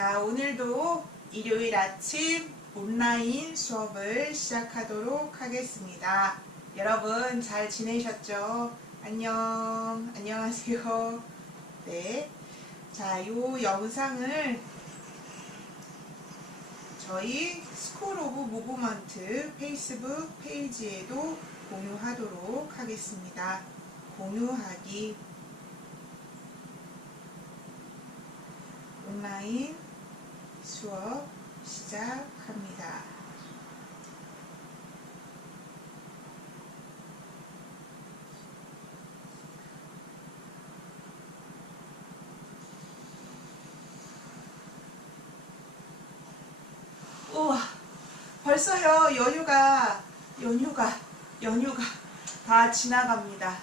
자, 오늘도 일요일 아침 온라인 수업을 시작하도록 하겠습니다. 여러분 잘 지내셨죠? 안녕하세요. 네. 자, 이 영상을 저희 스쿨 오브 무브먼트 페이스북 페이지에도 공유하도록 하겠습니다. 공유하기 온라인 수업 시작합니다. 우와, 벌써요. 연휴가 다 지나갑니다.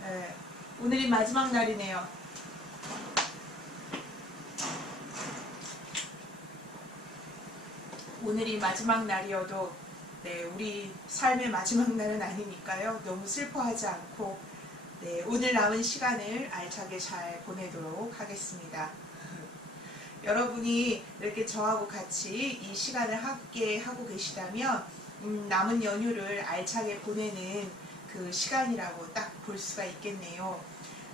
네, 오늘이 마지막 날이네요. 오늘이 마지막 날이어도 우리 삶의 마지막 날은 아니니까요. 너무 슬퍼하지 않고 오늘 남은 시간을 알차게 잘 보내도록 하겠습니다. 여러분이 이렇게 저하고 같이 이 시간을 함께 하고 계시다면 남은 연휴를 알차게 보내는 그 시간이라고 딱 볼 수가 있겠네요.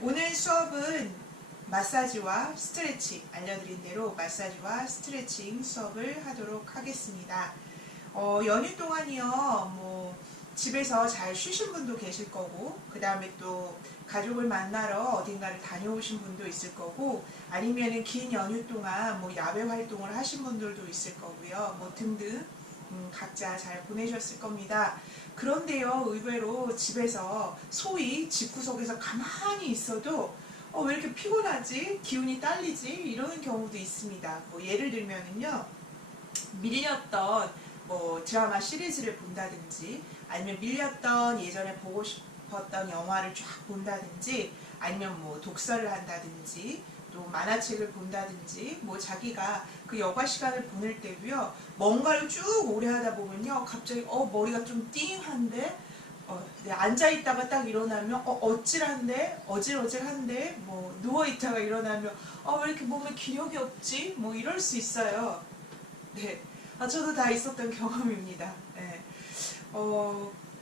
오늘 수업은 마사지와 스트레칭, 알려드린 대로 마사지와 스트레칭 수업을 하도록 하겠습니다. 연휴 동안이요, 집에서 잘 쉬신 분도 계실 거고, 그 다음에 또 가족을 만나러 어딘가를 다녀오신 분도 있을 거고, 아니면은 긴 연휴 동안 야외 활동을 하신 분들도 있을 거고요, 등등 각자 잘 보내셨을 겁니다. 그런데요, 의외로 집에서 소위 집구석에서 가만히 있어도 왜 이렇게 피곤하지? 기운이 딸리지? 이러는 경우도 있습니다. 예를 들면은요, 밀렸던 드라마 시리즈를 본다든지, 아니면 밀렸던 예전에 보고 싶었던 영화를 쫙 본다든지, 아니면 독서를 한다든지, 또 만화책을 본다든지, 자기가 그 여가 시간을 보낼 때도요, 뭔가를 쭉 오래 하다 보면요, 갑자기 머리가 좀 띵한데, 앉아있다가 딱 일어나면 어질어질한데 누워있다가 일어나면 왜 이렇게 몸에 기력이 없지? 이럴 수 있어요. 네, 저도 다 있었던 경험입니다. 네.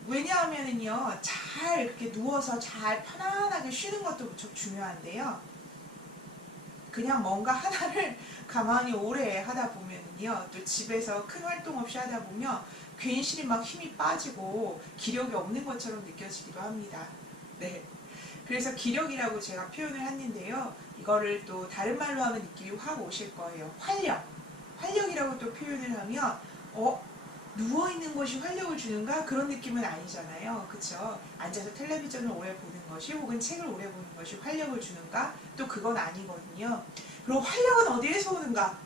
왜냐하면은요, 잘 이렇게 누워서 잘 편안하게 쉬는 것도 무척 중요한데요, 그냥 뭔가 하나를 가만히 오래 하다 보면은요, 또 집에서 큰 활동 없이 하다 보면 괜시리 막 힘이 빠지고 기력이 없는 것처럼 느껴지기도 합니다. 네. 그래서 기력이라고 제가 표현을 했는데요, 이거를 또 다른 말로 하면 느낌이 확 오실 거예요. 활력이라고 또 표현을 하면 누워있는 것이 활력을 주는가? 그런 느낌은 아니잖아요. 그쵸? 앉아서 텔레비전을 오래 보는 것이, 혹은 책을 오래 보는 것이 활력을 주는가? 또 그건 아니거든요. 그럼 활력은 어디에서 오는가?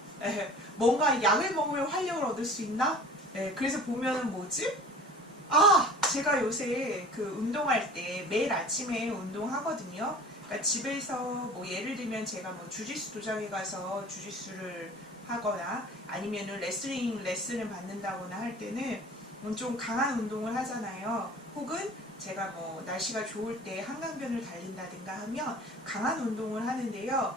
뭔가 약을 먹으면 활력을 얻을 수 있나? 그래서 보면은 제가 요새 그 운동할 때 매일 아침에 운동하거든요. 그러니까 집에서 예를 들면 제가 주짓수 도장에 가서 주짓수를 하거나, 아니면은 레슬링 레슨을 받는다거나 할 때는 좀 강한 운동을 하잖아요. 혹은 제가 날씨가 좋을 때 한강변을 달린다든가 하면 강한 운동을 하는데요.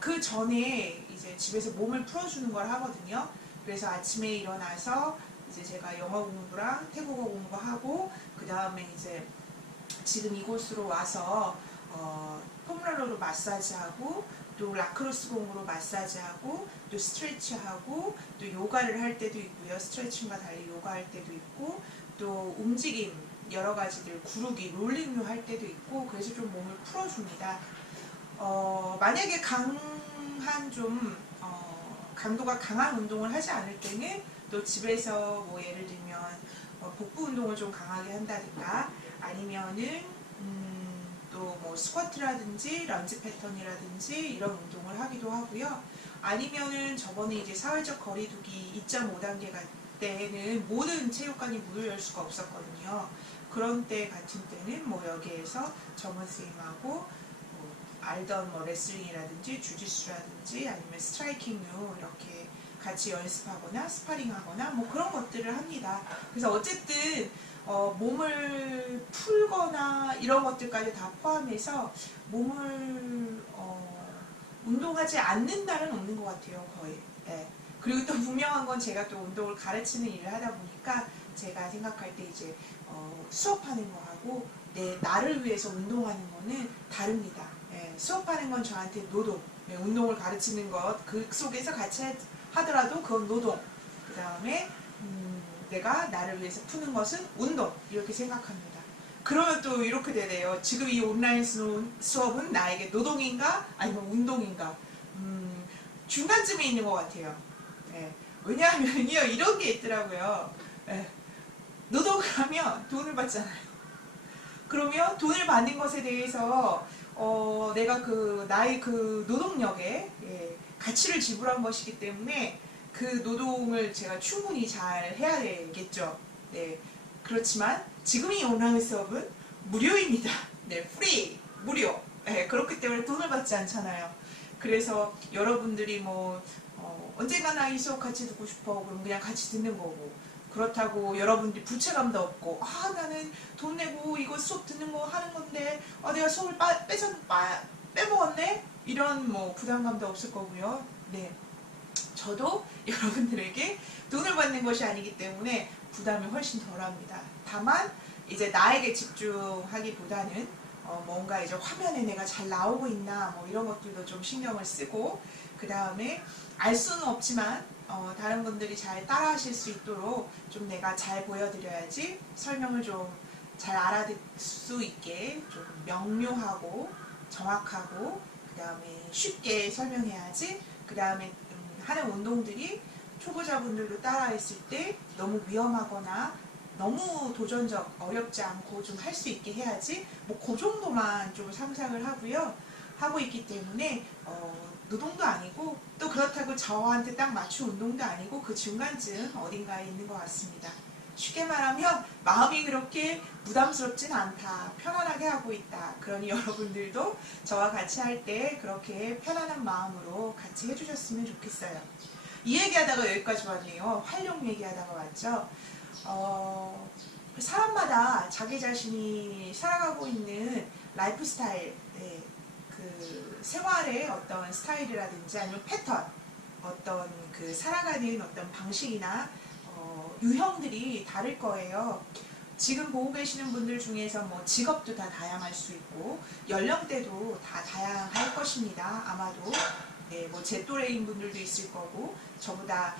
그 전에 이제 집에서 몸을 풀어주는 걸 하거든요. 그래서 아침에 일어나서 이제 제가 영어 공부랑 태국어 공부하고, 그 다음에 이제 지금 이곳으로 와서 폼롤러로 마사지하고, 또 라크로스 공으로 마사지하고, 또 스트레치하고, 또 요가를 할 때도 있고요. 스트레칭과 달리 요가 할 때도 있고, 또 움직임 여러 가지들 구르기, 롤링도 할 때도 있고, 그래서 좀 몸을 풀어줍니다. 만약에 강도가 강한 운동을 하지 않을 때는 또 집에서 예를 들면 복부 운동을 좀 강하게 한다든가, 아니면은 또 스쿼트라든지 런지 패턴이라든지 이런 운동을 하기도 하고요. 아니면은 저번에 이제 사회적 거리두기 2.5단계 때는 모든 체육관이 문을 열 수가 없었거든요. 그런 때 같은 때는 여기에서 정원 선생님하고 알던 레슬링이라든지 주짓수라든지 아니면 스트라이킹류 이렇게 같이 연습하거나 스파링하거나 그런 것들을 합니다. 그래서 어쨌든 몸을 풀거나 이런 것들까지 다 포함해서 몸을 운동하지 않는 날은 없는 것 같아요, 거의. 예. 그리고 또 분명한 건 제가 또 운동을 가르치는 일을 하다 보니까 제가 생각할 때 이제 수업하는 거하고 나를 위해서 운동하는 거는 다릅니다. 예. 수업하는 건 저한테 노동, 예. 운동을 가르치는 것 그 속에서 같이 하더라도 그건 노동. 그 다음에 내가 나를 위해서 푸는 것은 운동, 이렇게 생각합니다. 그러면 또 이렇게 되네요. 지금 이 온라인 수업은 나에게 노동인가 아니면 운동인가, 중간쯤에 있는 것 같아요. 예. 왜냐하면요, 이런 게 있더라고요. 예. 노동을 하면 돈을 받잖아요. 그러면 돈을 받는 것에 대해서 내가 나의 그 노동력에, 예, 가치를 지불한 것이기 때문에 그 노동을 제가 충분히 잘 해야 되겠죠. 네. 그렇지만 지금 이 온라인 수업은 무료입니다. 네, 프리, 무료. 네, 그렇기 때문에 돈을 받지 않잖아요. 그래서 여러분들이 언젠가나 이 수업 같이 듣고 싶어 그럼 그냥 같이 듣는 거고, 그렇다고 여러분들이 부채감도 없고 나는 돈 내고 이거 수업 듣는 거 하는 건데 내가 수업을 빼먹었네? 이런 부담감도 없을 거고요. 네. 저도 여러분들에게 돈을 받는 것이 아니기 때문에 부담이 훨씬 덜합니다. 다만 이제 나에게 집중하기보다는 뭔가 이제 화면에 내가 잘 나오고 있나 이런 것들도 좀 신경을 쓰고, 그 다음에 알 수는 없지만 다른 분들이 잘 따라하실 수 있도록 좀 내가 잘 보여드려야지, 설명을 좀 잘 알아듣을 수 있게 좀 명료하고 정확하고 그 다음에 쉽게 설명해야지, 그 다음에 하는 운동들이 초보자분들도 따라했을 때 너무 위험하거나 너무 도전적, 어렵지 않고 좀 할 수 있게 해야지, 그 정도만 좀 상상을 하고 있기 때문에 노동도 아니고 또 그렇다고 저한테 딱 맞춘 운동도 아니고 그 중간쯤 어딘가에 있는 것 같습니다. 쉽게 말하면 마음이 그렇게 부담스럽진 않다, 편안하게 하고 있다. 그러니 여러분들도 저와 같이 할 때 그렇게 편안한 마음으로 같이 해주셨으면 좋겠어요. 이 얘기하다가 여기까지 왔네요. 활력 얘기하다가 왔죠. 사람마다 자기 자신이 살아가고 있는 라이프 스타일, 네, 그 생활의 어떤 스타일이라든지 아니면 패턴, 어떤 그 살아가는 어떤 방식이나 유형들이 다를 거예요. 지금 보고 계시는 분들 중에서 직업도 다 다양할 수 있고 연령대도 다 다양할 것입니다. 아마도 네, 제 또래인 분들도 있을 거고, 저보다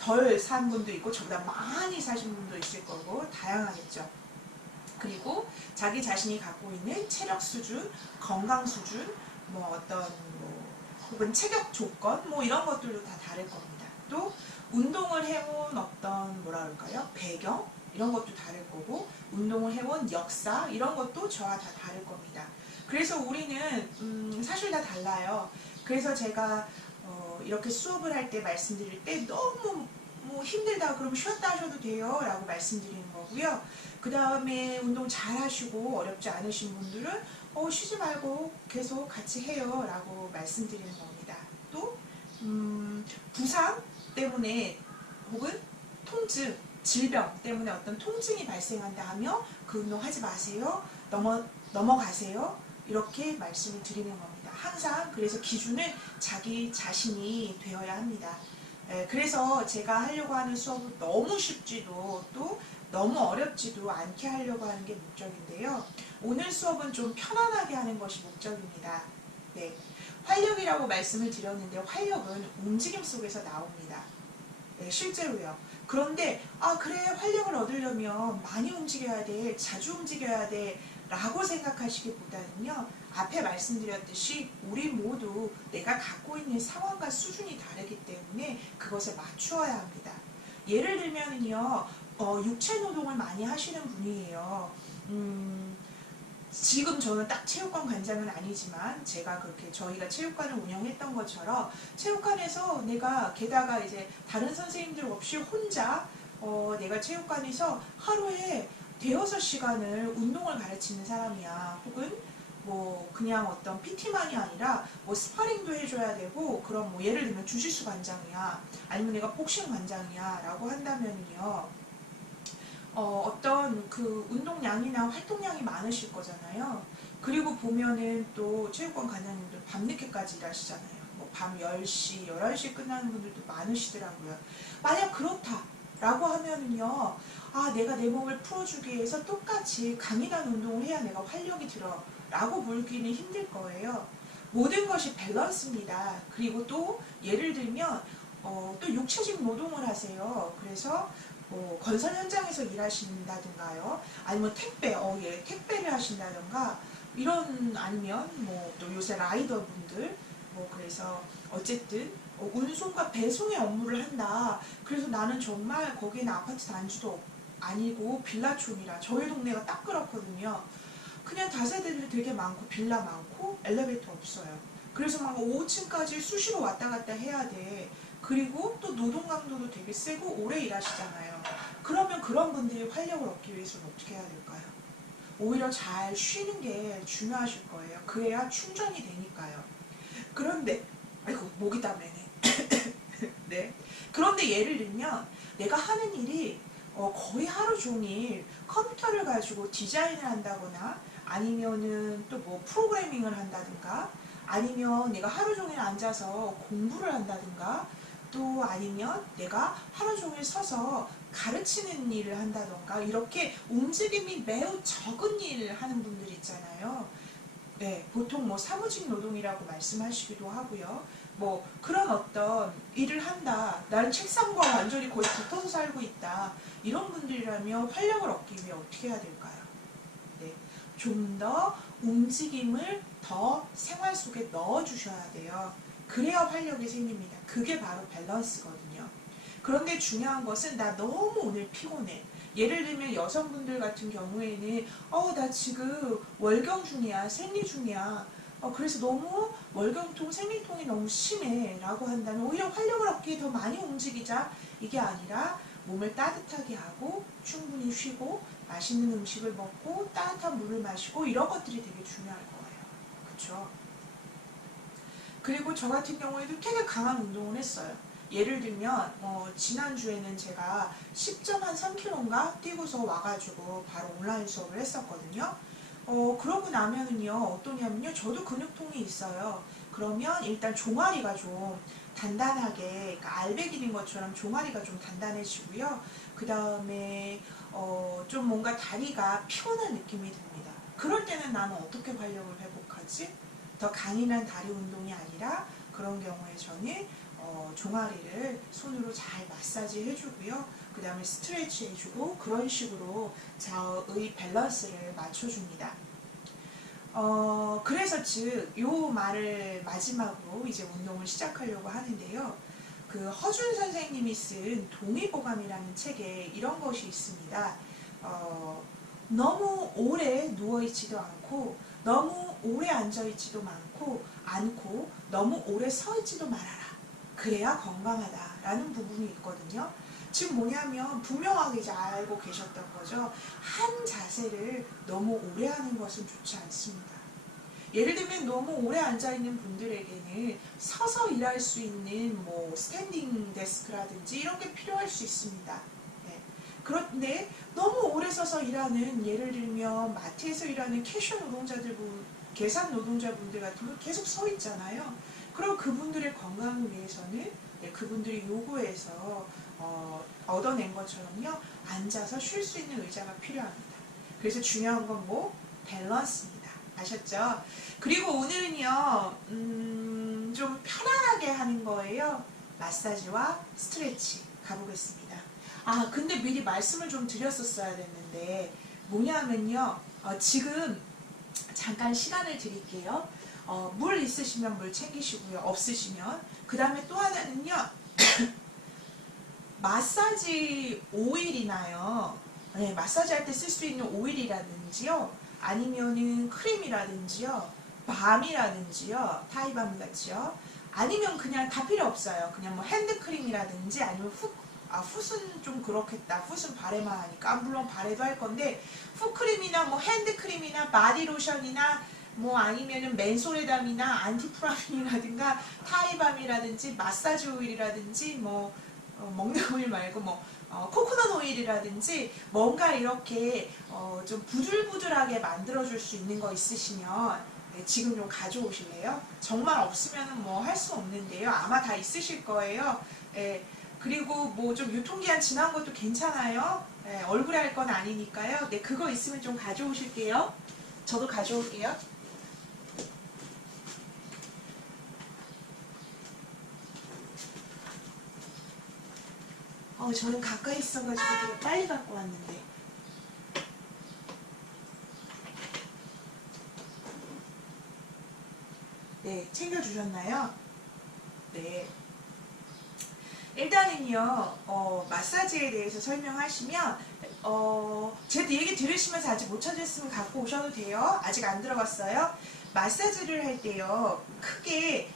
덜 산 분도 있고, 저보다 많이 사신 분도 있을 거고, 다양하겠죠. 그리고 자기 자신이 갖고 있는 체력 수준, 건강 수준, 혹은 체격 조건, 이런 것들도 다 다를 겁니다. 또 운동을 해온 어떤 배경, 이런 것도 다를 거고, 운동을 해온 역사, 이런 것도 저와 다 다를 겁니다. 그래서 우리는 사실 다 달라요. 그래서 제가 이렇게 수업을 할 때 말씀드릴 때 너무 힘들다 그러면 쉬었다 하셔도 돼요 라고 말씀드리는 거고요. 그 다음에 운동 잘 하시고 어렵지 않으신 분들은 쉬지 말고 계속 같이 해요 라고 말씀드리는 겁니다. 또 부상 때문에 혹은 통증, 질병 때문에 어떤 통증이 발생한다 하면 그 운동 하지 마세요, 넘어가세요, 이렇게 말씀을 드리는 겁니다. 항상 그래서 기준은 자기 자신이 되어야 합니다. 그래서 제가 하려고 하는 수업은 너무 쉽지도 또 너무 어렵지도 않게 하려고 하는 게 목적인데요. 오늘 수업은 좀 편안하게 하는 것이 목적입니다. 네. 활력이라고 말씀을 드렸는데 활력은 움직임 속에서 나옵니다. 네, 실제로요. 그런데 그래, 활력을 얻으려면 많이 움직여야 돼, 자주 움직여야 돼 라고 생각하시기보다는요, 앞에 말씀드렸듯이 우리 모두 내가 갖고 있는 상황과 수준이 다르기 때문에 그것에 맞추어야 합니다. 예를 들면요, 육체 노동을 많이 하시는 분이에요. 지금 저는 딱 체육관 관장은 아니지만 제가 그렇게 저희가 체육관을 운영했던 것처럼 체육관에서 내가 게다가 이제 다른 선생님들 없이 혼자 내가 체육관에서 하루에 대여섯 시간을 운동을 가르치는 사람이야. 혹은 그냥 어떤 PT만이 아니라 스파링도 해줘야 되고, 그럼 예를 들면 주짓수 관장이야, 아니면 내가 복싱 관장이야 라고 한다면요, 어떤 그 운동량이나 활동량이 많으실 거잖아요. 그리고 보면은 또 체육관 관장님들 밤늦게까지 일하시잖아요. 뭐 밤 10시, 11시 끝나는 분들도 많으시더라고요. 만약 그렇다라고 하면은요, 아, 내가 내 몸을 풀어주기 위해서 똑같이 강인한 운동을 해야 내가 활력이 들어 라고 보기는 힘들 거예요. 모든 것이 밸런스입니다. 그리고 또 예를 들면 또 육체적 노동을 하세요. 그래서 뭐 건설 현장에서 일하신다든가요. 아니면 택배를 하신다든가 이런 아니면 뭐 또 요새 라이더 분들 뭐 그래서 어쨌든 운송과 배송의 업무를 한다. 그래서 나는 정말 거기는 아파트 단지도 아니고 빌라촌이라 저희 동네가 딱 그렇거든요. 그냥 다세대들이 되게 많고 빌라 많고 엘리베이터 없어요. 그래서 막 5층까지 수시로 왔다 갔다 해야 돼. 그리고 또 노동 강도도 되게 세고 오래 일하시잖아요. 그러면 그런 분들이 활력을 얻기 위해서는 어떻게 해야 될까요? 오히려 잘 쉬는 게 중요하실 거예요. 그래야 충전이 되니까요. 그런데 아이고 목이 다매네. 네. 그런데 예를 들면 내가 하는 일이 거의 하루 종일 컴퓨터를 가지고 디자인을 한다거나 아니면은 또 뭐 프로그래밍을 한다든가 아니면 내가 하루 종일 앉아서 공부를 한다든가 또 아니면 내가 하루 종일 서서 가르치는 일을 한다던가 이렇게 움직임이 매우 적은 일을 하는 분들 있잖아요. 네, 보통 뭐 사무직 노동이라고 말씀하시기도 하고요. 뭐 그런 어떤 일을 한다. 나는 책상과 완전히 거의 붙어서 살고 있다. 이런 분들이라면 활력을 얻기 위해 어떻게 해야 될까요? 네, 좀 더 움직임을 더 생활 속에 넣어 주셔야 돼요. 그래야 활력이 생깁니다. 그게 바로 밸런스거든요. 그런데 중요한 것은 나 너무 오늘 피곤해. 예를 들면 여성분들 같은 경우에는 나 지금 월경 중이야, 생리 중이야. 그래서 너무 월경통, 생리통이 너무 심해 라고 한다면 오히려 활력을 얻기에 더 많이 움직이자. 이게 아니라 몸을 따뜻하게 하고 충분히 쉬고 맛있는 음식을 먹고 따뜻한 물을 마시고 이런 것들이 되게 중요할 거예요. 그렇죠? 그리고 저 같은 경우에도 되게 강한 운동을 했어요. 예를 들면 지난주에는 제가 10.3km인가 뛰고서 와가지고 바로 온라인 수업을 했었거든요. 그러고 나면은요 어떠냐면요 저도 근육통이 있어요. 그러면 일단 종아리가 좀 단단하게 그러니까 알배기 된 것처럼 종아리가 좀 단단해지고요. 그 다음에 좀 뭔가 다리가 피곤한 느낌이 듭니다. 그럴 때는 나는 어떻게 활력을 회복하지? 더 강인한 다리 운동이 아니라 그런 경우에 저는 종아리를 손으로 잘 마사지 해주고요. 그 다음에 스트레치 해주고 그런 식으로 좌우의 밸런스를 맞춰줍니다. 그래서 즉 요 말을 마지막으로 이제 운동을 시작하려고 하는데요. 그 허준 선생님이 쓴 동의보감이라는 책에 이런 것이 있습니다. 너무 오래 누워있지도 않고 너무 오래 앉아있지도 않고 너무 오래 서있지도 말아라. 그래야 건강하다라는 부분이 있거든요. 지금 뭐냐면 분명하게 잘 알고 계셨던 거죠. 한 자세를 너무 오래 하는 것은 좋지 않습니다. 예를 들면 너무 오래 앉아있는 분들에게는 서서 일할 수 있는 뭐 스탠딩 데스크라든지 이런 게 필요할 수 있습니다. 네. 그런데 너무 오래 서서 일하는 예를 들면 마트에서 일하는 캐셔 노동자들, 계산 노동자분들 같은 거 계속 서 있잖아요. 그럼 그분들의 건강을 위해서는 그분들이 요구해서 얻어낸 것처럼요 앉아서 쉴 수 있는 의자가 필요합니다. 그래서 중요한 건 뭐? 밸런스입니다. 아셨죠? 그리고 오늘은요 좀 편안하게 하는 거예요. 마사지와 스트레치 가보겠습니다. 아 근데 미리 말씀을 좀 드렸었어야 됐는데 뭐냐면요 지금 잠깐 시간을 드릴게요. 물 있으시면 물 챙기시고요. 없으시면 그 다음에 또 하나는요 마사지 오일이나요. 네, 마사지 할 때 쓸 수 있는 오일이라든지요. 아니면은 크림이라든지요. 밤이라든지요. 타이밤 같이요. 아니면 그냥 다 필요 없어요. 그냥 뭐 핸드크림이라든지 아니면 훗은 좀 그렇겠다. 훗은 발에만 하니까. 물론 발에도 할 건데 훗크림이나 뭐 핸드크림이나 바디로션이나 뭐 아니면은 맨소레담이나 안티프라민이라든가 타이밤이라든지 마사지 오일이라든지 뭐 먹는 오일 말고 코코넛 오일이라든지 뭔가 이렇게 좀 부들부들하게 만들어줄 수 있는 거 있으시면 네, 지금 좀 가져오실래요? 정말 없으면 뭐 할 수 없는데요. 아마 다 있으실 거예요. 예, 그리고 뭐 좀 유통기한 지난 것도 괜찮아요. 예, 얼굴에 할 건 아니니까요. 네, 그거 있으면 좀 가져오실게요. 저도 가져올게요. 저는 가까이 있어가지고 되게 빨리 갖고 왔는데. 네, 챙겨주셨나요? 네. 일단은요, 마사지에 대해서 설명하시면, 제 얘기 들으시면서 아직 못 찾으셨으면 갖고 오셔도 돼요. 아직 안 들어갔어요. 마사지를 할 때요, 크게,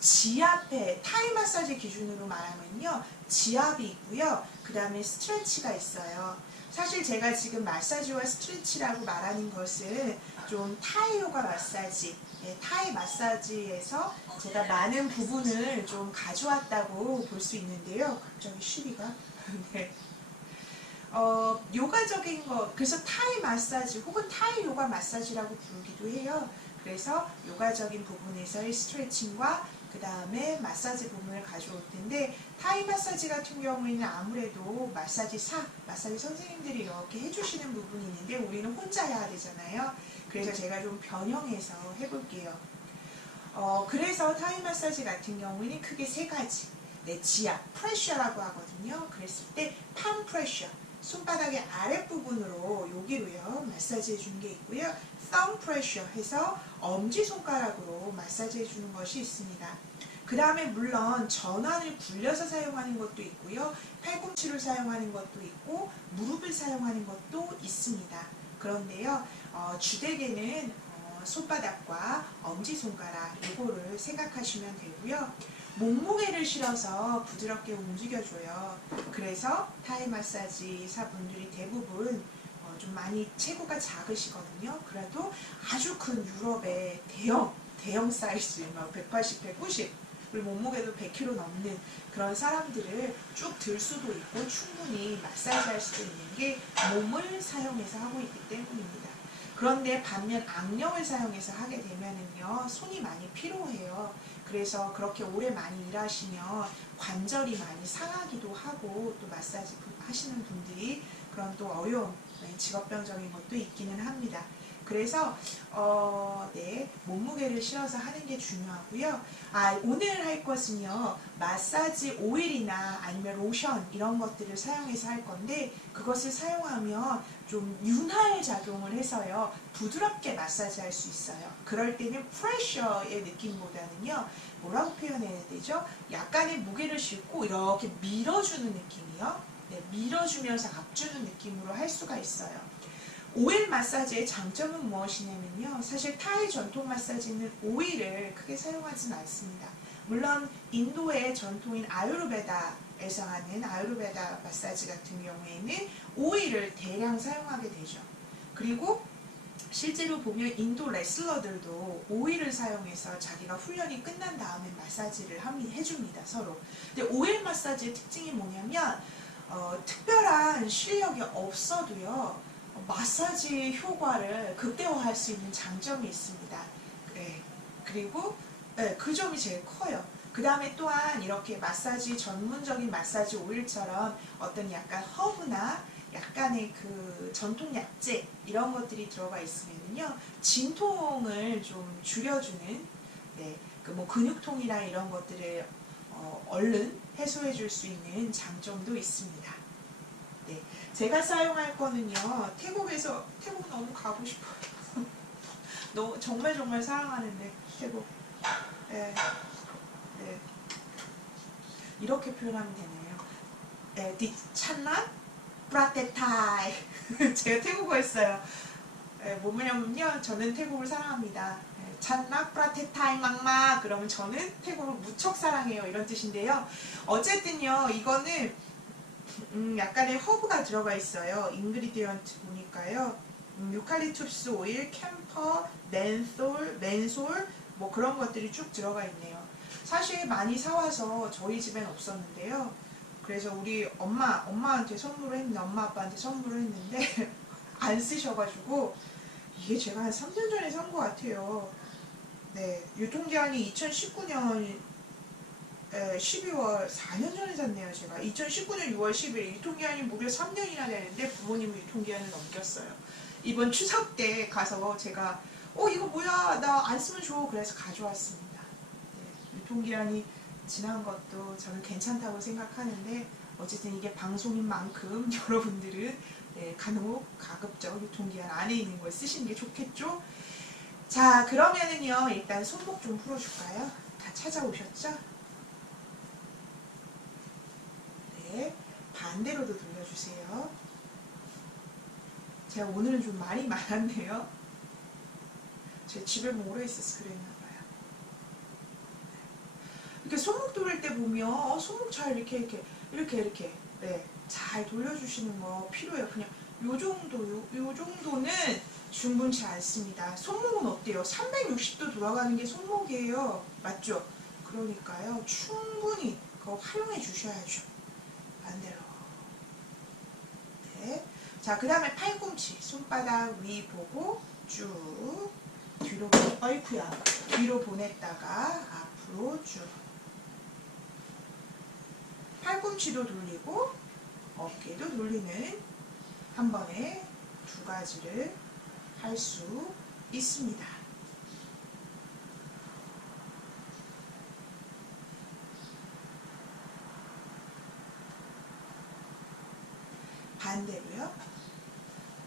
지압에, 타이 마사지 기준으로 말하면요, 지압이 있고요. 그 다음에 스트레치가 있어요. 사실 제가 지금 마사지와 스트레치라고 말하는 것은 좀 타이 요가 마사지, 타이 마사지에서 제가 많은 부분을 좀 가져왔다고 볼 수 있는데요. 갑자기 시리가. 네. 요가적인 거, 그래서 타이 마사지 혹은 타이 요가 마사지라고 부르기도 해요. 그래서 요가적인 부분에서의 스트레칭과 그 다음에 마사지 부분을 가져올 텐데, 타이 마사지 같은 경우에는 아무래도 마사지사, 마사지 선생님들이 이렇게 해주시는 부분이 있는데 우리는 혼자 해야 되잖아요. 그래서 제가 좀 변형해서 해볼게요. 그래서 타이 마사지 같은 경우에는 크게 세 가지. 네, 지압, 프레셔라고 하거든요. 그랬을 때 팜 프레셔, 손바닥의 아랫부분으로 여기로요 마사지 해주는 게 있고요. thumb pressure 해서 엄지손가락으로 마사지 해주는 것이 있습니다. 그 다음에 물론 전환을 굴려서 사용하는 것도 있고요. 팔꿈치를 사용하는 것도 있고 무릎을 사용하는 것도 있습니다. 그런데요, 주되게는 손바닥과 엄지손가락 이거를 생각하시면 되고요. 몸무게를 실어서 부드럽게 움직여줘요. 그래서 타이 마사지사분들이 대부분 좀 많이 체구가 작으시거든요. 그래도 아주 큰 유럽의 대형 사이즈, 180, 190, 그리고 몸무게도 100kg 넘는 그런 사람들을 쭉 들 수도 있고 충분히 마사지 할 수도 있는 게 몸을 사용해서 하고 있기 때문입니다. 그런데 반면 악력을 사용해서 하게 되면은요, 손이 많이 피로해요. 그래서 그렇게 오래 많이 일하시면 관절이 많이 상하기도 하고, 또 마사지 하시는 분들이 그런 또 어려운 직업병적인 것도 있기는 합니다. 그래서 네, 몸무게를 실어서 하는 게 중요하고요. 오늘 할 것은요, 마사지 오일이나 아니면 로션 이런 것들을 사용해서 할 건데, 그것을 사용하면 좀 윤활 작용을 해서요 부드럽게 마사지 할 수 있어요. 그럴 때는 프레셔의 느낌보다는요, 뭐라고 표현해야 되죠? 약간의 무게를 싣고 이렇게 밀어주는 느낌이요. 네, 밀어주면서 압주는 느낌으로 할 수가 있어요. 오일 마사지의 장점은 무엇이냐면요, 사실 타이 전통 마사지는 오일을 크게 사용하지는 않습니다. 물론 인도의 전통인 아유르베다에서 하는 아유르베다 마사지 같은 경우에는 오일을 대량 사용하게 되죠. 그리고 실제로 보면 인도 레슬러들도 오일을 사용해서 자기가 훈련이 끝난 다음에 마사지를 해줍니다, 서로. 근데 오일 마사지의 특징이 뭐냐면 특별한 실력이 없어도요, 마사지 효과를 극대화할 수 있는 장점이 있습니다. 네. 그리고 네, 그 점이 제일 커요. 그 다음에 또한 이렇게 마사지 전문적인 마사지 오일처럼 어떤 약간 허브나 약간의 그 전통 약재 이런 것들이 들어가 있으면요, 진통을 좀 줄여주는, 네, 그 뭐 근육통이나 이런 것들을 얼른 해소해 줄 수 있는 장점도 있습니다. 네, 제가 사용할 거는요, 태국 너무 가고 싶어요. 너무 정말 사랑하는데 태국. 네, 네. 이렇게 표현하면 되네요. 네, 디찬나 프라테타이. 제가 태국어 했어요. 네, 뭐냐면요, 저는 태국을 사랑합니다. 찬나 프라테타이 막마, 그러면 저는 태국을 무척 사랑해요, 이런 뜻인데요. 어쨌든요, 이거는 약간의 허브가 들어가 있어요. 인그리디언트 보니까요, 유칼립투스 오일, 캠퍼, 맨솔 뭐 그런 것들이 쭉 들어가 있네요. 사실 많이 사와서 저희 집엔 없었는데요. 그래서 우리 엄마한테 선물을 했는데, 엄마 아빠한테 선물을 했는데 안 쓰셔가지고 이게 제가 한 3년 전에 산 것 같아요. 네, 유통기한이 2019년 12월 4년 전에 샀네요. 제가 2019년 6월 10일 유통기한이 무려 3년이나 되는데 부모님은 유통기한을 넘겼어요. 이번 추석 때 가서 제가 이거 뭐야 나 안 쓰면 줘 그래서 가져왔습니다. 네, 유통기한이 지난 것도 저는 괜찮다고 생각하는데 어쨌든 이게 방송인 만큼 여러분들은 간혹 가급적 유통기한 안에 있는 걸 쓰시는 게 좋겠죠. 자, 그러면은요 일단 손목 좀 풀어줄까요? 다 찾아오셨죠? 네, 반대로도 돌려주세요. 제가 오늘은 좀 말이 많았네요. 제가 집에 오래 있어서 그랬나봐요. 이렇게 손목 돌릴 때 보면 손목 잘 이렇게 네, 잘 돌려주시는 거 필요해요. 그냥 요 정도는 충분치 않습니다. 손목은 어때요? 360도 돌아가는 게 손목이에요. 맞죠? 그러니까요 충분히 그거 활용해 주셔야죠. 반대로. 네. 자, 그 다음에 팔꿈치 손바닥 위 보고 쭉 뒤로 뒤로 보냈다가 앞으로 쭉 팔꿈치도 돌리고 어깨도 돌리는 한 번에 두 가지를 할 수 있습니다. 반대로요.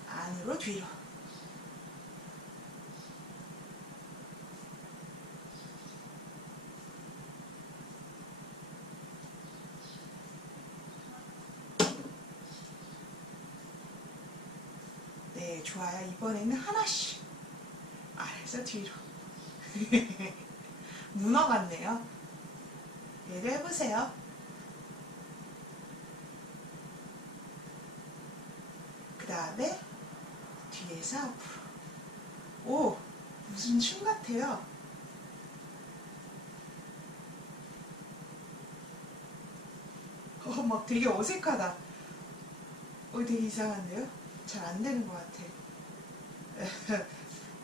안으로 뒤로. 네, 좋아요. 이번에는 하나씩 아래서 뒤로. 문어 같네요. 얘도 해보세요. 그 다음에 뒤에서 앞으로. 오, 무슨 춤 같아요. 막 되게 어색하다. 되게 이상한데요? 잘 안 되는 것 같아.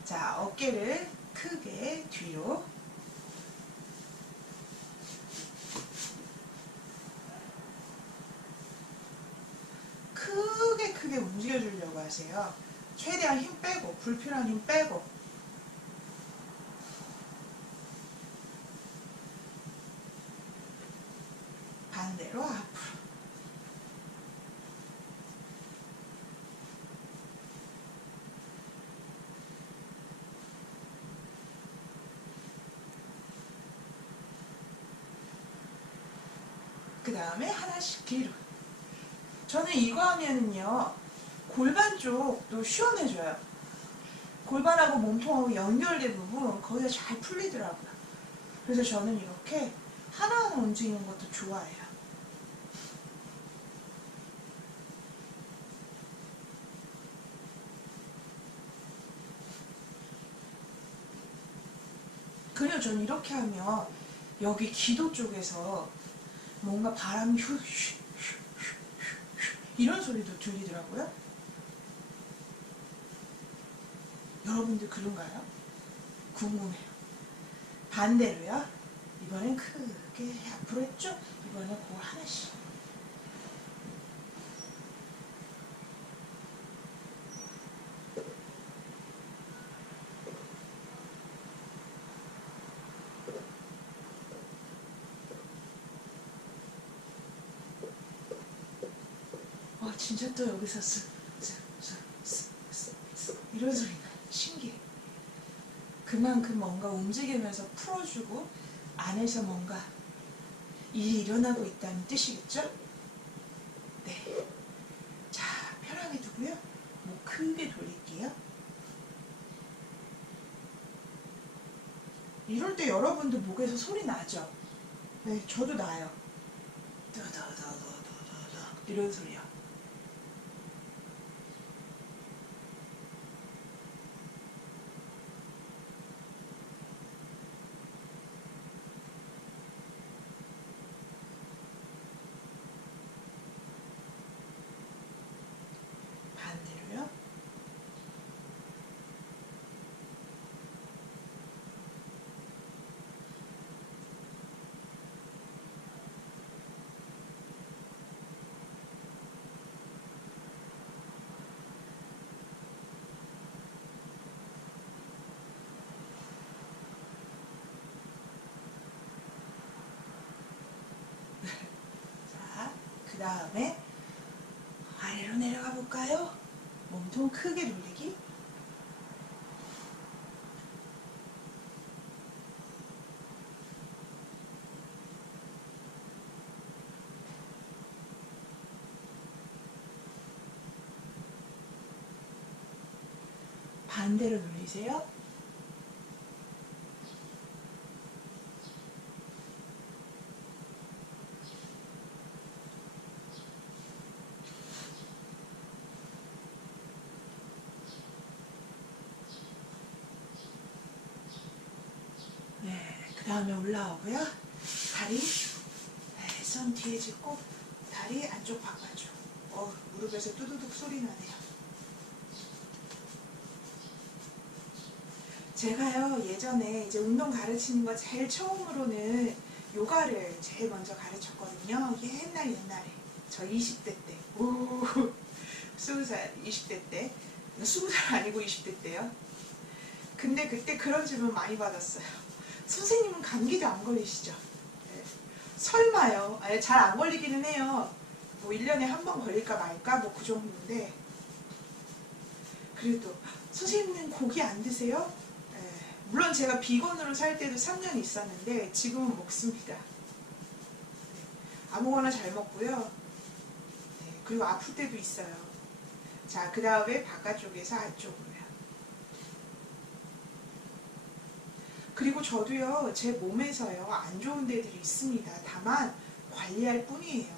자, 어깨를 크게 뒤로. 크게 움직여주려고 하세요. 최대한 힘 빼고, 불필요한 힘 빼고. 반대로 앞으로. 그 다음에 하나씩 뒤로. 저는 이거 하면은요 골반 쪽도 시원해져요. 골반하고 몸통하고 연결된 부분 거기가 잘 풀리더라고요. 그래서 저는 이렇게 하나하나 움직이는 것도 좋아해요. 그래요. 저는 이렇게 하면 여기 기도 쪽에서 뭔가 바람이 이런 소리도 들리더라고요. 여러분들 그런가요? 궁금해요. 반대로요. 이번엔 크게 앞으로 했죠? 이번엔 그거 하나씩. 진짜 또 여기서 이런 소리가 신기해. 그만큼 뭔가 움직이면서 풀어주고 안에서 뭔가 일이 일어나고 있다는 뜻이겠죠? 네. 자, 편하게 두고요. 목 크게 돌릴게요. 이럴 때 여러분들 목에서 소리 나죠? 네, 저도 나요. 이런 소리요. 그 다음에 아래로 내려가 볼까요? 몸통 크게 돌리기. 반대로 돌리세요. 네, 그 다음에 올라오고요. 다리, 네, 손 뒤에 짚고 다리 안쪽 바깥쪽. 무릎에서 뚜두둑 소리 나네요. 제가요 예전에 이제 운동 가르치는 거 제일 처음으로는 요가를 제일 먼저 가르쳤거든요. 옛날에 저 20대 때, 20살 20대 때, 20살 아니고 20대 때요. 근데 그때 그런 질문 많이 받았어요. 선생님은 감기도 안 걸리시죠? 네. 설마요? 잘 안 걸리기는 해요. 뭐 1년에 한 번 걸릴까 말까 뭐 그 정도인데, 그래도 선생님은 고기 안 드세요? 물론 제가 비건으로 살 때도 3년 있었는데 지금은 먹습니다. 네, 아무거나 잘 먹고요. 네, 그리고 아플 때도 있어요. 자, 그 다음에 바깥쪽에서 안쪽으로요. 그리고 저도요, 제 몸에서요, 안 좋은 데들이 있습니다. 다만 관리할 뿐이에요.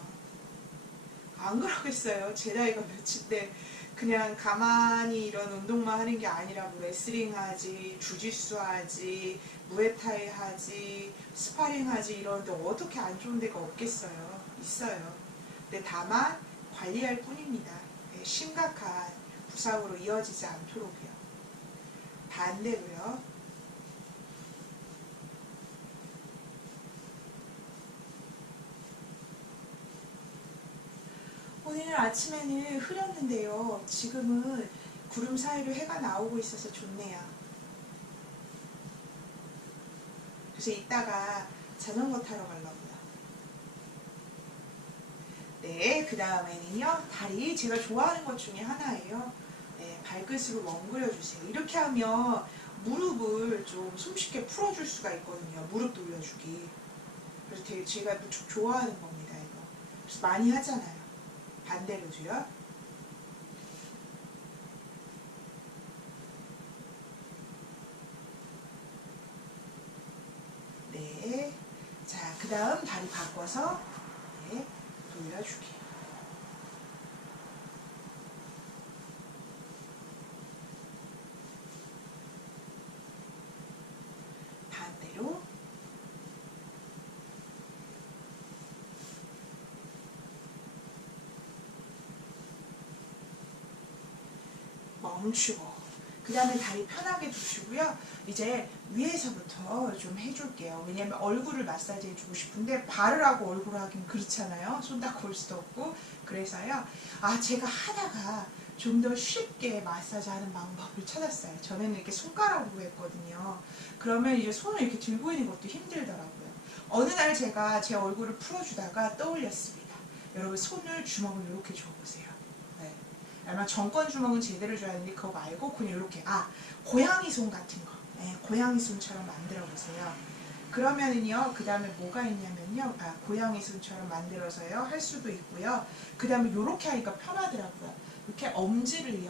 안 그러겠어요. 제 나이가 몇인데 그냥 가만히 이런 운동만 하는 게 아니라 뭐 레슬링 하지, 주짓수 하지, 무에타이 하지, 스파링 하지 이러는데 어떻게 안 좋은 데가 없겠어요. 있어요. 근데 다만 관리할 뿐입니다. 네, 심각한 부상으로 이어지지 않도록요. 반대로요. 오늘 아침에는 흐렸는데요. 지금은 구름 사이로 해가 나오고 있어서 좋네요. 그래서 이따가 자전거 타러 가려고요. 네, 그 다음에는요. 다리 제가 좋아하는 것 중에 하나예요. 네, 발끝으로 멍그려주세요. 이렇게 하면 무릎을 좀 손쉽게 풀어줄 수가 있거든요. 무릎 돌려주기. 그래서 되게 제가 무척 좋아하는 겁니다. 이거. 그래서 많이 하잖아요. 반대로도요. 네. 자, 그 다음 다리 바꿔서 네, 돌려주기. 반대로. 멈추고. 그 다음에 다리 편하게 두시고요. 이제 위에서부터 좀 해줄게요. 왜냐면 얼굴을 마사지 해주고 싶은데 발을 하고 얼굴을 하긴 그렇잖아요. 손 닦고 올 수도 없고. 그래서요. 제가 하다가 좀 더 쉽게 마사지 하는 방법을 찾았어요. 전에는 이렇게 손가락으로 했거든요. 그러면 이제 손을 이렇게 들고 있는 것도 힘들더라고요. 어느 날 제가 제 얼굴을 풀어주다가 떠올렸습니다. 여러분 손을 주먹을 이렇게 줘보세요. 네. 아마 정권 주먹은 제대로 줘야 하는데 그거 말고 그냥 이렇게 고양이 손 같은 거 고양이 손처럼 만들어 보세요. 그러면은요 그 다음에 뭐가 있냐면요 고양이 손처럼 만들어서요 할 수도 있고요. 그 다음에 요렇게 하니까 편하더라고요. 이렇게 엄지를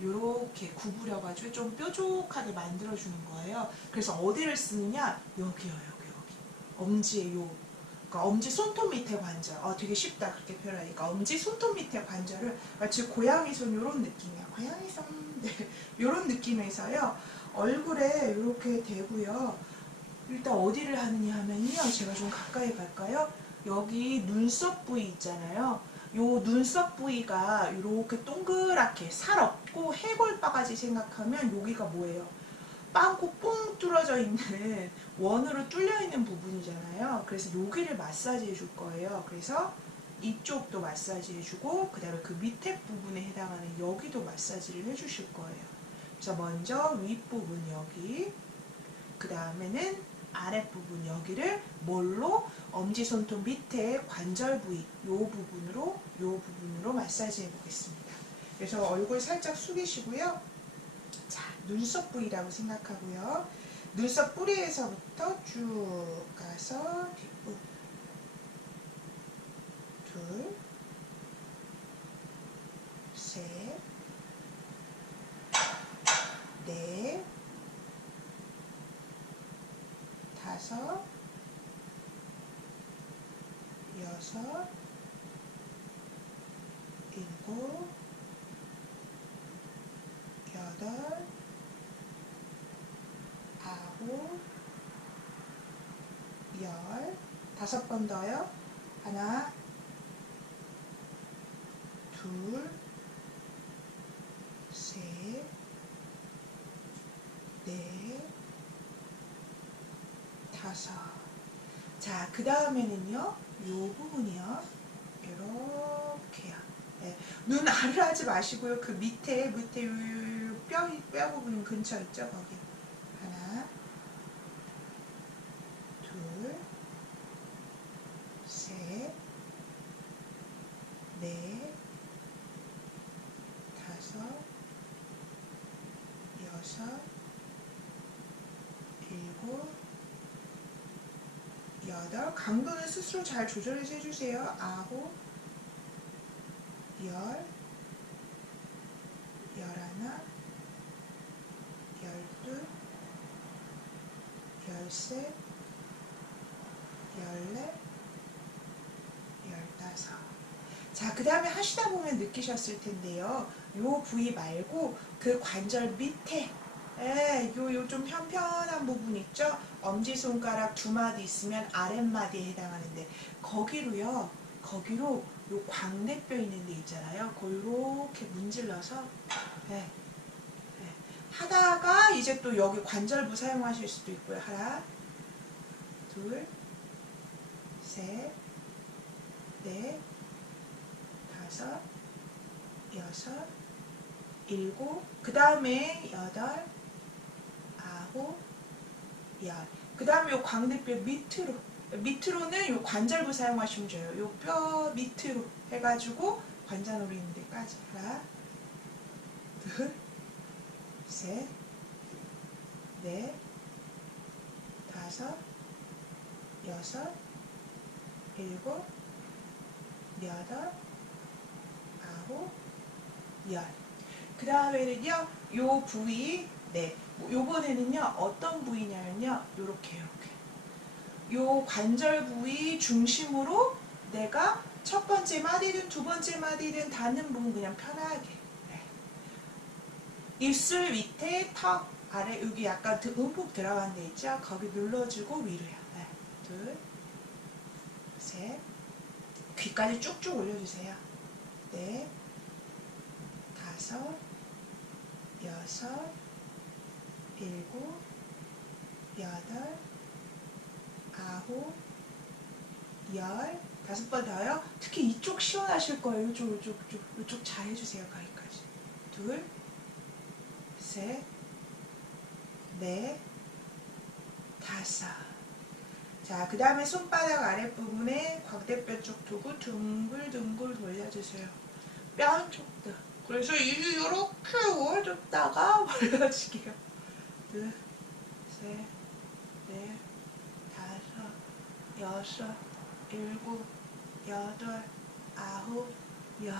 요렇게 구부려 가지고 좀 뾰족하게 만들어 주는 거예요. 그래서 어디를 쓰느냐 여기요 여기 엄지에 그러니까 엄지 손톱 밑에 관절. 되게 쉽다 그렇게 표현하니까 엄지 손톱 밑에 관절을 마치 고양이 손 요런 느낌이야. 고양이 손 네, 요런 느낌에서요 얼굴에 이렇게 대고요. 일단 어디를 하느냐 하면요 제가 좀 가까이 갈까요? 여기 눈썹 부위 있잖아요. 요 눈썹 부위가 이렇게 동그랗게 살 없고 해골 바가지 생각하면 여기가 뭐예요? 빵꾸 뽕 뚫어져 있는 원으로 뚫려 있는 부분이잖아요. 그래서 여기를 마사지 해줄 거예요. 그래서 이쪽도 마사지 해주고 그 다음에 그 밑에 부분에 해당하는 여기도 마사지를 해주실 거예요. 그래서 먼저 윗부분 여기 그 다음에는 아랫부분 여기를 뭘로? 엄지손톱 밑에 관절 부위 요 부분으로 마사지 해보겠습니다. 그래서 얼굴 살짝 숙이시고요. 자, 눈썹 부위라고 생각하고요. 눈썹 뿌리에서부터 쭉 가서 뒷부분 둘, 셋, 넷, 다섯, 여섯, 일곱, 여덟, 아홉, 열, 5번 더요. 하나, 둘, 셋, 넷, 다섯. 자, 그 다음에는요, 요 부분이요. 이렇게요. 네. 눈 아래로 하지 마시고요. 그 밑에 요 뼈 부분 근처 있죠? 거기. 하나, 둘, 셋, 넷, 다섯, 여섯, 일곱, 여덟. 강도는 스스로 잘 조절해서 해주세요. 아홉, 열, 열하나, 열둘, 열셋, 열넷, 열다섯. 자, 그 다음에 하시다 보면 느끼셨을 텐데요. 요 부위 말고 그 관절 밑에 요 좀 편편한 부분 있죠? 엄지손가락 2마디 있으면 아랫마디에 해당하는데 거기로 요 광대뼈 있는 데 있잖아요. 그거 이렇게 문질러서 하다가 이제 또 여기 관절부 사용하실 수도 있고요. 하나, 둘, 셋, 넷, 다섯, 여섯, 일곱, 그 다음에 여덟, 아홉, 열. 그 다음에 요 광대뼈 밑으로는 요 관절부 사용하시면 돼요. 요 뼈 밑으로 해가지고 관자놀이 있는 데까지. 하나, 둘, 셋, 넷, 다섯, 여섯, 일곱, 여덟, 아홉, 열. 그 다음에는요, 요 부위, 요번에는요, 어떤 부위냐면요, 요렇게. 요 관절 부위 중심으로 내가 첫 번째 마디든 두 번째 마디든 닿는 부분 그냥 편하게. 입술 밑에 턱 아래 여기 약간 움푹 들어간 데 있죠? 거기 눌러주고 위로요. 둘, 셋, 귀까지 쭉쭉 올려주세요. 넷, 다섯, 여섯, 일곱, 여덟, 아홉, 열. 5번 더요. 특히 이쪽 시원하실 거예요. 이쪽 잘 해주세요. 거기까지. 둘, 셋, 넷, 다섯. 자, 그 다음에 손바닥 아랫부분에 광대뼈 쪽 두고 둥글둥글 돌려주세요. 뼈 한쪽도. 그래서 이렇게 올렸다가 올려주게요. 둘, 셋, 넷, 다섯, 여섯, 일곱, 여덟, 아홉, 열.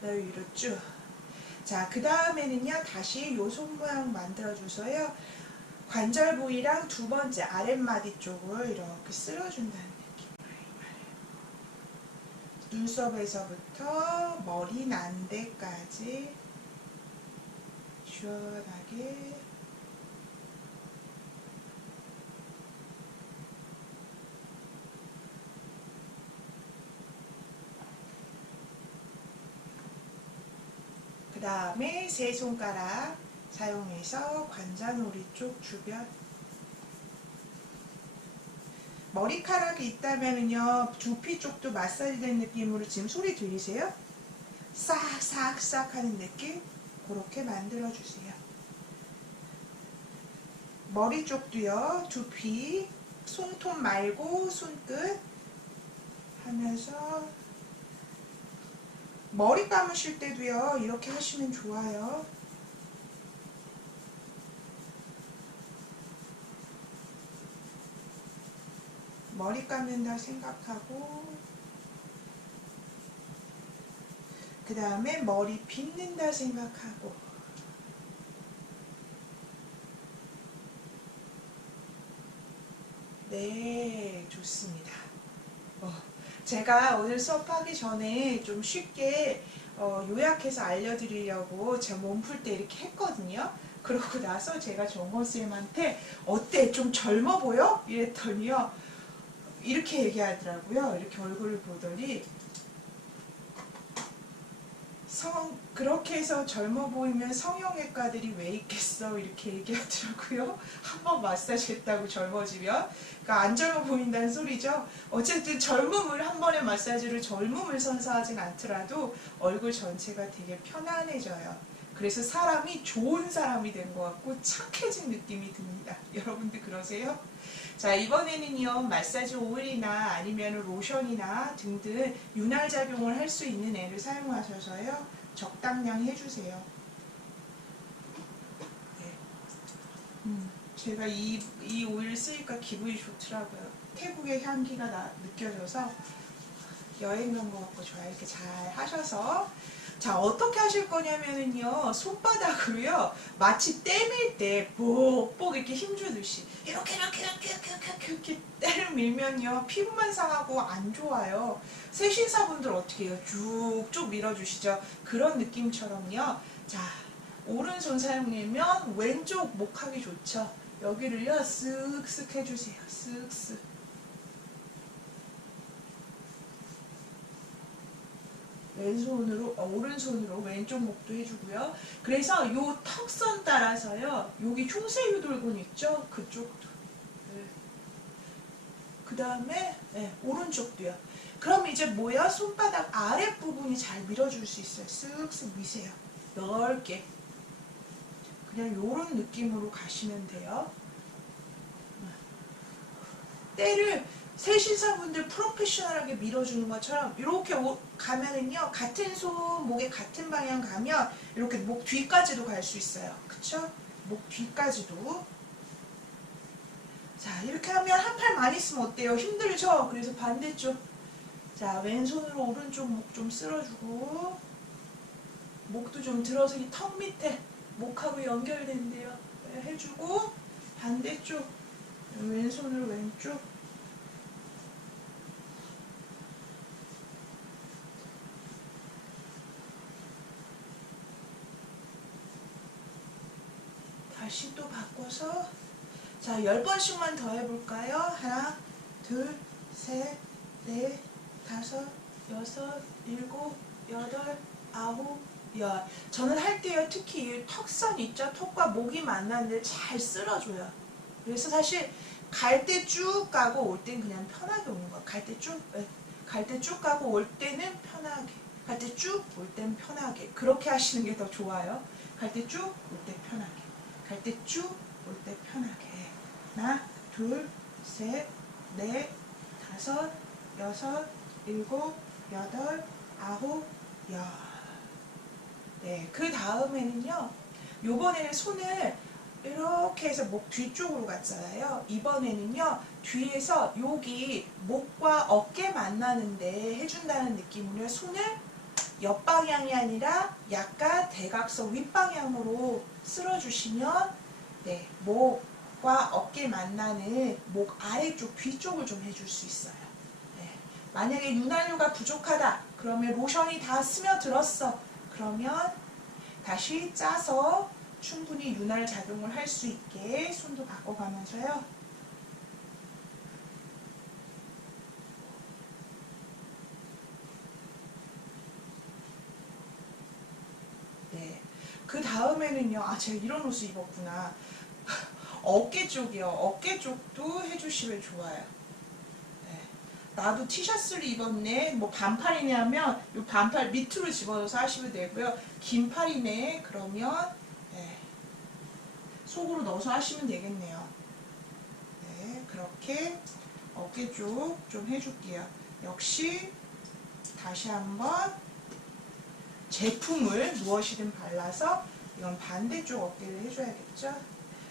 내 위로 쭉. 자, 그 다음에는요, 다시 요 손 모양 만들어줘서요, 관절 부위랑 두 번째 아랫마디 쪽을 이렇게 쓸어준다는 느낌. 눈썹에서부터 머리 난 데까지 시원하게. 그 다음에 세 손가락 사용해서 관자놀이 쪽 주변. 머리카락이 있다면요, 두피 쪽도 마사지 된 느낌으로 지금 소리 들리세요? 싹싹싹 하는 느낌? 그렇게 만들어 주세요. 머리 쪽도요. 두피, 손톱 말고 손끝 하면서 머리 감으실 때도요. 이렇게 하시면 좋아요. 머리 감는다 생각하고 그 다음에 머리 빗는다 생각하고 네, 좋습니다. 제가 오늘 수업하기 전에 좀 쉽게 요약해서 알려드리려고 제 몸 풀 때 이렇게 했거든요. 그러고 나서 제가 정원쌤한테 어때? 좀 젊어 보여? 이랬더니요. 이렇게 얘기하더라고요. 이렇게 얼굴을 보더니 그렇게 해서 젊어 보이면 성형외과들이 왜 있겠어? 이렇게 얘기하더라고요. 한번 마사지 했다고 젊어지면. 그러니까 안 젊어 보인다는 소리죠. 어쨌든 젊음을 한 번의 마사지를 젊음을 선사하진 않더라도 얼굴 전체가 되게 편안해져요. 그래서 사람이 좋은 사람이 된 것 같고 착해진 느낌이 듭니다. 여러분들 그러세요? 자, 이번에는요 마사지 오일이나 아니면 로션이나 등등 윤활 작용을 할 수 있는 애를 사용하셔서요 적당량 해주세요. 네. 제가 이 오일 쓰니까 기분이 좋더라고요. 태국의 향기가 느껴져서 여행 간 것 같고 좋아요. 이렇게 잘 하셔서 자, 어떻게 하실 거냐면은요 손바닥으로요 마치 떼밀 때 뽁뽁 이렇게 힘주듯이 이렇게 때를 밀면요 피부만 상하고 안 좋아요. 새신사분들 어떻게 해요? 쭉쭉 밀어주시죠. 그런 느낌처럼요. 자, 오른손 사용하면 왼쪽 목하기 좋죠. 여기를요 쓱쓱 해주세요. 쓱쓱. 왼손으로 오른손으로 왼쪽 목도 해주고요. 그래서 요 턱선 따라서요. 여기 흉쇄유돌근 있죠? 그쪽도. 네. 그 다음에 네, 오른쪽도요. 그럼 이제 뭐야? 손바닥 아랫부분이 잘 밀어줄 수 있어요. 쓱쓱 미세요. 넓게. 그냥 요런 느낌으로 가시면 돼요. 때를 새신사분들 프로페셔널하게 밀어주는 것처럼 이렇게 가면은요 같은 손목에 같은 방향 가면 이렇게 목 뒤까지도 갈 수 있어요. 그쵸? 목 뒤까지도. 자, 이렇게 하면 한 팔 많이 쓰면 어때요? 힘들죠? 그래서 반대쪽. 자, 왼손으로 오른쪽 목 좀 쓸어주고 목도 좀 들어서 이 턱 밑에 목하고 연결된대요. 해주고 반대쪽 왼손으로 왼쪽 다시 또 바꿔서 자 10번씩만 더 해볼까요? 하나, 둘, 셋, 넷, 다섯, 여섯, 일곱, 여덟, 아홉, 열. 저는 할 때요 특히 이 턱선 있죠? 턱과 목이 만나는데 잘 쓸어줘요. 그래서 사실 갈 때 쭉 가고 올 땐 그냥 편하게 오는 거야. 갈 때 쭉, 갈 때 쭉 가고 올 때는 편하게. 갈 때 쭉, 올 땐 편하게. 그렇게 하시는 게 더 좋아요. 갈 때 쭉, 올 때 편하게. 갈 때 쭉, 올 때 편하게. 하나, 둘, 셋, 넷, 다섯, 여섯, 일곱, 여덟, 아홉, 열. 네, 그 다음에는요. 요번에는 손을 이렇게 해서 목 뒤쪽으로 갔잖아요. 이번에는요. 뒤에서 여기 목과 어깨 만나는데 해준다는 느낌으로 손을 옆방향이 아니라 약간 대각선 윗방향으로 쓸어주시면 네, 목과 어깨 만나는 목 아래쪽 뒤쪽을 좀 해줄 수 있어요. 네. 만약에 윤활유가 부족하다 그러면 로션이 다 스며들었어 그러면 다시 짜서 충분히 윤활 작용을 할 수 있게 손도 바꿔가면서요. 네. 그 다음에는요. 아, 제가 이런 옷을 입었구나. 어깨 쪽이요. 어깨 쪽도 해주시면 좋아요. 네. 나도 티셔츠를 입었네. 뭐 반팔이네 하면 이 반팔 밑으로 집어넣어서 하시면 되고요. 긴 팔이네. 그러면 네. 속으로 넣어서 하시면 되겠네요. 네, 그렇게 어깨 쪽 좀 해줄게요. 역시 다시 한번 제품을 무엇이든 발라서 이건 반대쪽 어깨를 해줘야겠죠.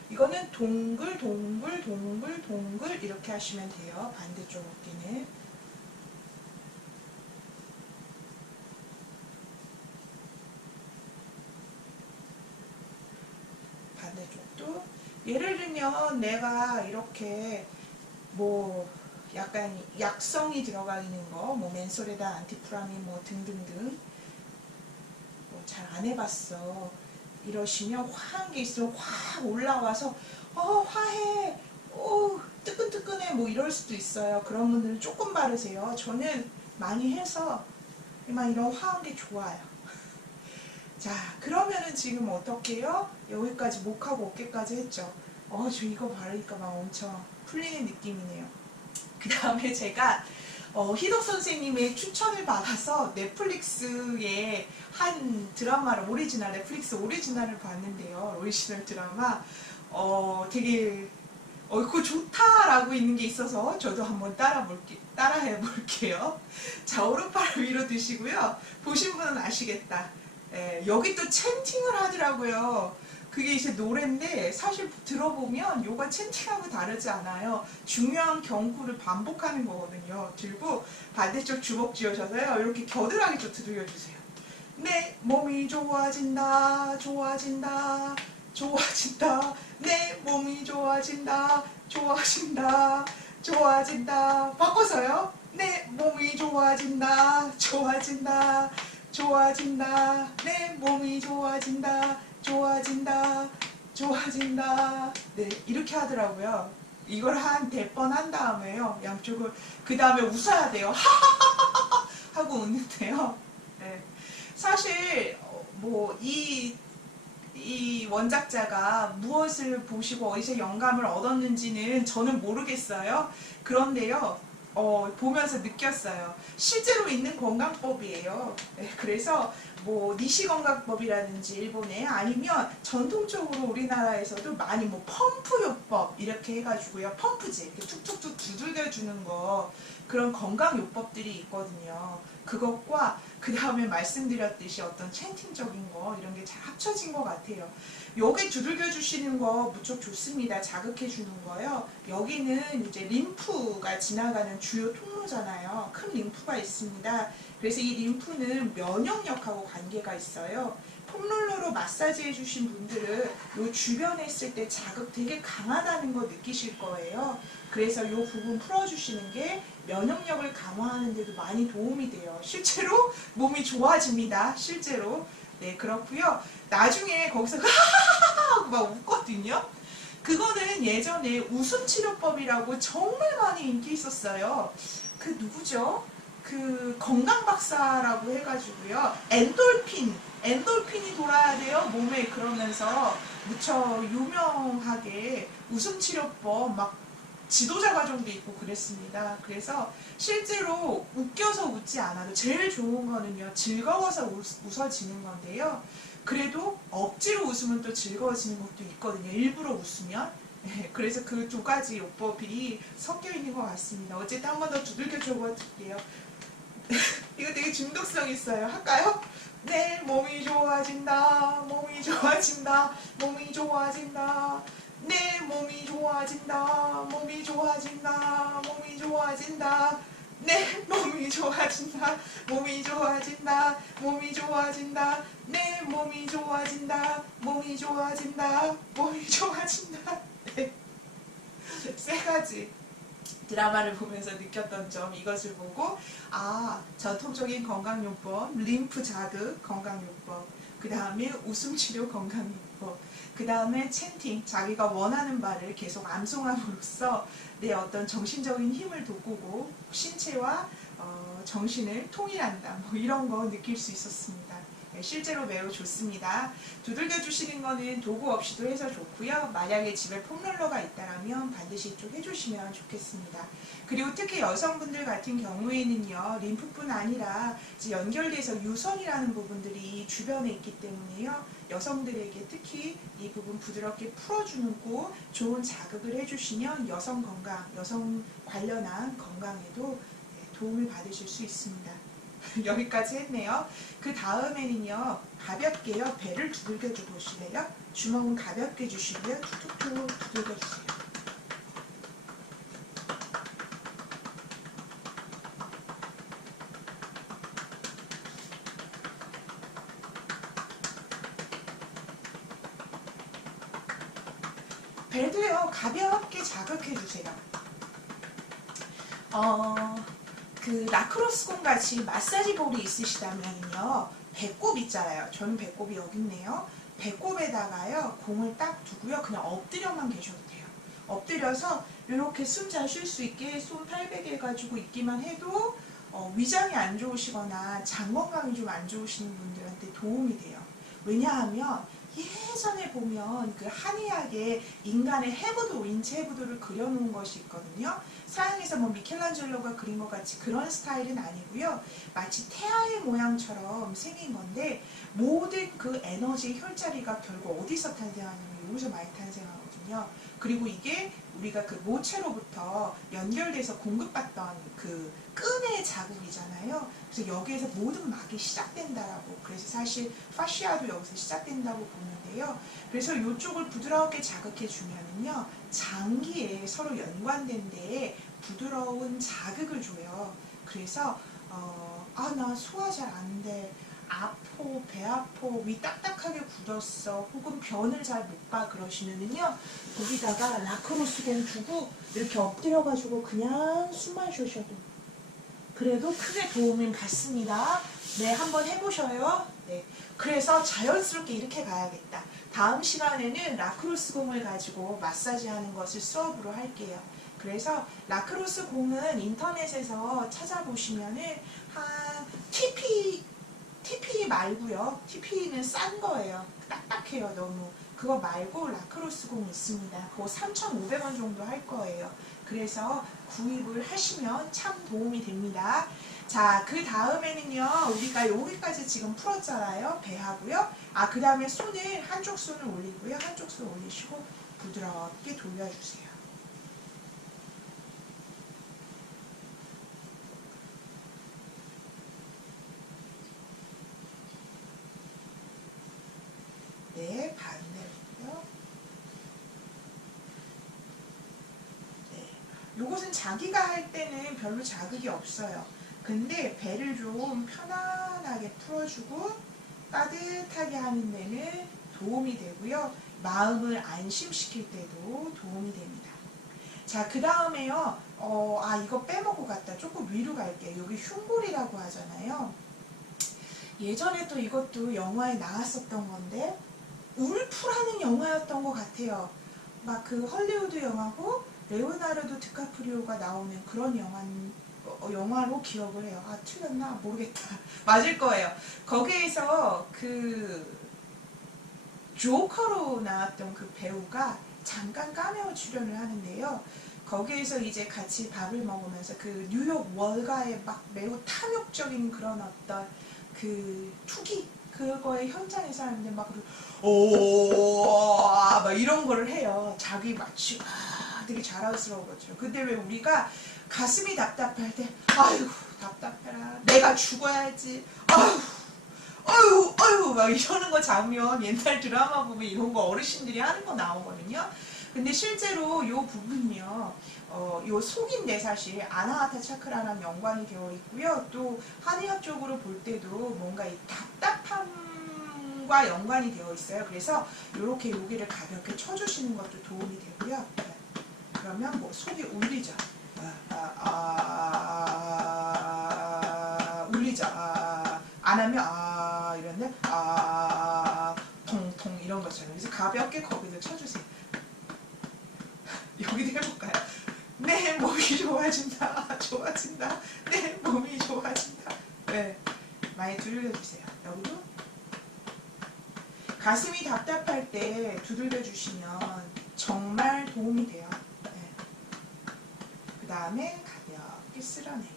이거는 동글 동글 동글 동글 이렇게 하시면 돼요. 반대쪽 어깨는. 반대쪽도 예를 들면 내가 이렇게 뭐 약간 약성이 들어가 있는 거, 뭐 맨솔에다 안티프라민 뭐 등등등 뭐 잘 안 해봤어 이러시면 화한 게 있으면 확 올라와서 화해, 뜨끈뜨끈해 뭐 이럴 수도 있어요. 그런 분들은 조금 바르세요. 저는 많이 해서 막 이런 화한 게 좋아요. 자, 그러면은 지금 어떻게 해요? 여기까지 목하고 어깨까지 했죠. 저 이거 바르니까 막 엄청 풀리는 느낌이네요. 그 다음에 제가 희덕 선생님의 추천을 받아서 넷플릭스의 한 드라마를 넷플릭스 오리지널을 봤는데요. 오리지널 드라마 되게 그거 좋다라고 있는 게 있어서 저도 한번 따라해 볼게요. 자, 오른팔을 위로 드시고요. 보신 분은 아시겠다. 여기 또 찬팅을 하더라고요. 그게 이제 노래인데 사실 들어보면 요가 찬팅하고 다르지 않아요. 중요한 경구를 반복하는 거거든요. 들고 반대쪽 주먹 쥐어셔서요. 이렇게 겨드랑이 좀 두들겨주세요. 내 몸이 좋아진다, 좋아진다, 좋아진다. 내 몸이 좋아진다, 좋아진다, 좋아진다. 바꿔서요. 내 몸이 좋아진다, 좋아진다, 좋아진다. 내 몸이 좋아진다, 좋아진다, 좋아진다. 네, 이렇게 하더라고요. 이걸 한 100번 한 다음에요. 양쪽을. 그 다음에 웃어야 돼요. 하하하하 하고 웃는데요. 네. 사실 뭐 이 원작자가 무엇을 보시고 어디서 영감을 얻었는지는 저는 모르겠어요. 그런데요. 보면서 느꼈어요. 실제로 있는 건강법이에요. 네, 그래서 뭐 니시건강법이라든지 일본에 아니면 전통적으로 우리나라에서도 많이 뭐 펌프요법 이렇게 해가지고요. 펌프제 이렇게 툭툭툭 두들겨주는 거 그런 건강요법들이 있거든요. 그것과 그 다음에 말씀드렸듯이 어떤 찬팅적인 거 이런 게 잘 합쳐진 것 같아요. 여기 두들겨 주시는 거 무척 좋습니다. 자극해 주는 거요. 여기는 이제 림프가 지나가는 주요 통로잖아요. 큰 림프가 있습니다. 그래서 이 림프는 면역력하고 관계가 있어요. 폼롤러로 마사지 해주신 분들은 요 주변에 있을 때 자극 되게 강하다는 거 느끼실 거예요. 그래서 요 부분 풀어주시는 게 면역력을 강화하는 데도 많이 도움이 돼요. 실제로 몸이 좋아집니다. 실제로. 네, 그렇고요. 나중에 거기서 하하하하 막 웃거든요. 그거는 예전에 웃음치료법이라고 정말 많이 인기 있었어요. 그 누구죠? 그 건강박사라고 해가지고요. 엔돌핀이 돌아야 돼요. 몸에. 그러면서 무척 유명하게 웃음치료법 막 지도자 과정도 있고 그랬습니다. 그래서 실제로 웃겨서 웃지 않아도 제일 좋은 거는요. 즐거워서 웃어지는 건데요. 그래도 억지로 웃으면 또 즐거워지는 것도 있거든요. 일부러 웃으면. 네, 그래서 그 두 가지 요법이 섞여 있는 것 같습니다. 어쨌든 한 번 더 두들겨 줘볼게요. 이거 되게 중독성 있어요. 할까요? 내 몸이 좋아진다, 몸이 좋아진다, 몸이 좋아진다. 내 몸이 좋아진다, 몸이 좋아진다, 몸이 좋아진다. 내 몸이 좋아진다, 몸이 좋아진다, 몸이 좋아진다. 내 몸이 좋아진다, 몸이 좋아진다, 몸이 좋아진다. 네. 세 가지 드라마를 보면서 느꼈던 점, 이것을 보고 전통적인 건강요법, 림프 자극 건강요법, 그 다음에 웃음치료 건강요법, 그 다음에 찬팅, 자기가 원하는 바를 계속 암송함으로써 내 어떤 정신적인 힘을 돋구고 신체와 정신을 통일한다, 뭐 이런 거 느낄 수 있었습니다. 네, 실제로 매우 좋습니다. 두들겨 주시는 거는 도구 없이도 해서 좋고요. 만약에 집에 폼롤러가 있다면 반드시 좀 해주시면 좋겠습니다. 그리고 특히 여성분들 같은 경우에는요, 림프뿐 아니라 이제 연결돼서 유선이라는 부분들이 주변에 있기 때문에요, 여성들에게 특히 이 부분 부드럽게 풀어주고 좋은 자극을 해주시면 여성 건강, 여성 관련한 건강에도 도움을 받으실 수 있습니다. 여기까지 했네요. 그 다음에는요, 가볍게요, 배를 두들겨 줘 보실래요? 주먹은 가볍게 주시고요, 툭툭툭 두들겨 주세요. 배도요, 가볍게 자극해 주세요. 그 라크로스공 같이 마사지 볼이 있으시다면요, 배꼽 있잖아요. 저는 배꼽이 여기 있네요. 배꼽에다가요, 공을 딱 두고요, 그냥 엎드려만 계셔도 돼요. 엎드려서 이렇게 숨 잘 쉴 수 있게 손 팔베개 해가지고 있기만 해도 위장이 안 좋으시거나 장 건강이 좀 안 좋으시는 분들한테 도움이 돼요. 왜냐하면 예전에 보면 그 한의학에 인간의 해부도, 인체 해부도를 그려놓은 것이 있거든요. 서양에서 뭐 미켈란젤로가 그린 것 같이 그런 스타일은 아니고요. 마치 태아의 모양처럼 생긴 건데, 모든 그 에너지의 혈자리가 결국 어디서 탄생하냐면 여기서 많이 탄생하거든요. 그리고 이게 우리가 그 모체로부터 연결돼서 공급받던 그 끈의 자국이잖아요. 그래서 여기에서 모든 막이 시작된다라고, 그래서 사실 파시아도 여기서 시작된다고 보는데요. 그래서 이쪽을 부드럽게 자극해 주면은요, 장기에 서로 연관된 데에 부드러운 자극을 줘요. 그래서 나 소화 잘 안 돼, 아포, 배 아포, 위 딱딱하게 굳었어, 혹은 변을 잘 못 봐 그러시면은요, 거기다가 라크로스공 주고 이렇게 엎드려가지고 그냥 숨만 쉬셔도 그래도 크게 도움을 받습니다. 네, 한번 해보셔요. 네, 그래서 자연스럽게 이렇게 가야겠다. 다음 시간에는 라크로스 공을 가지고 마사지 하는 것을 수업으로 할게요. 그래서 라크로스 공은 인터넷에서 찾아보시면은 한 TP 말고요. TP는 싼 거예요. 딱딱해요, 너무. 그거 말고 라크로스 공 있습니다. 그거 3,500원 정도 할 거예요. 그래서 구입을 하시면 참 도움이 됩니다. 자, 그 다음에는요, 우리가 여기까지 지금 풀었잖아요. 배하고요. 그 다음에 손을, 한쪽 손을 올리고요. 한쪽 손 올리시고 부드럽게 돌려주세요. 네, 반대로요. 네, 요것은 자기가 할 때는 별로 자극이 없어요. 근데 배를 좀 편안하게 풀어주고 따뜻하게 하는 데는 도움이 되고요. 마음을 안심시킬 때도 도움이 됩니다. 자, 그 다음에요. 이거 빼먹고 갔다. 조금 위로 갈게요. 여기 흉골이라고 하잖아요. 예전에 또 이것도 영화에 나왔었던 건데, 울프라는 영화였던 것 같아요. 막 그 헐리우드 영화고 레오나르도 디카프리오가 나오는 그런 영화로 기억을 해요. 틀렸나? 모르겠다. 맞을 거예요. 거기에서 그 조커로 나왔던 그 배우가 잠깐 카메오 출연을 하는데요. 거기에서 이제 같이 밥을 먹으면서 그 뉴욕 월가의 막 매우 탐욕적인 그런 어떤 그 투기, 그거의 현장에서 하는데 막 이런 거를 해요. 자기 마치 되게 자랑스러운 것처럼. 근데 왜 우리가 가슴이 답답할 때 아이고 답답해라, 내가 죽어야지, 아유 막 이러는 거 장면, 옛날 드라마 보면 이런 거 어르신들이 하는 거 나오거든요. 근데 실제로 요 부분이요, 요 속인데 사실 아나하타 차크라랑 연관이 되어 있고요. 또 한의학적으로 볼 때도 뭔가 이 답답함과 연관이 되어 있어요. 그래서 이렇게 여기를 가볍게 쳐주시는 것도 도움이 되고요. 그러면 뭐 속이 울리죠. 울리죠. 안 하면 이런데 통통 이런 것처럼. 그래서 가볍게 거기도 쳐주세요. 여기도 해볼까요? 내 몸이 좋아진다, 좋아진다, 내 몸이 좋아진다. 네, 많이 들려주세요. 여기도 가슴이 답답할 때 두들겨 주시면 정말 도움이 돼요. 네. 그 다음에 가볍게 쓸어내릴게요.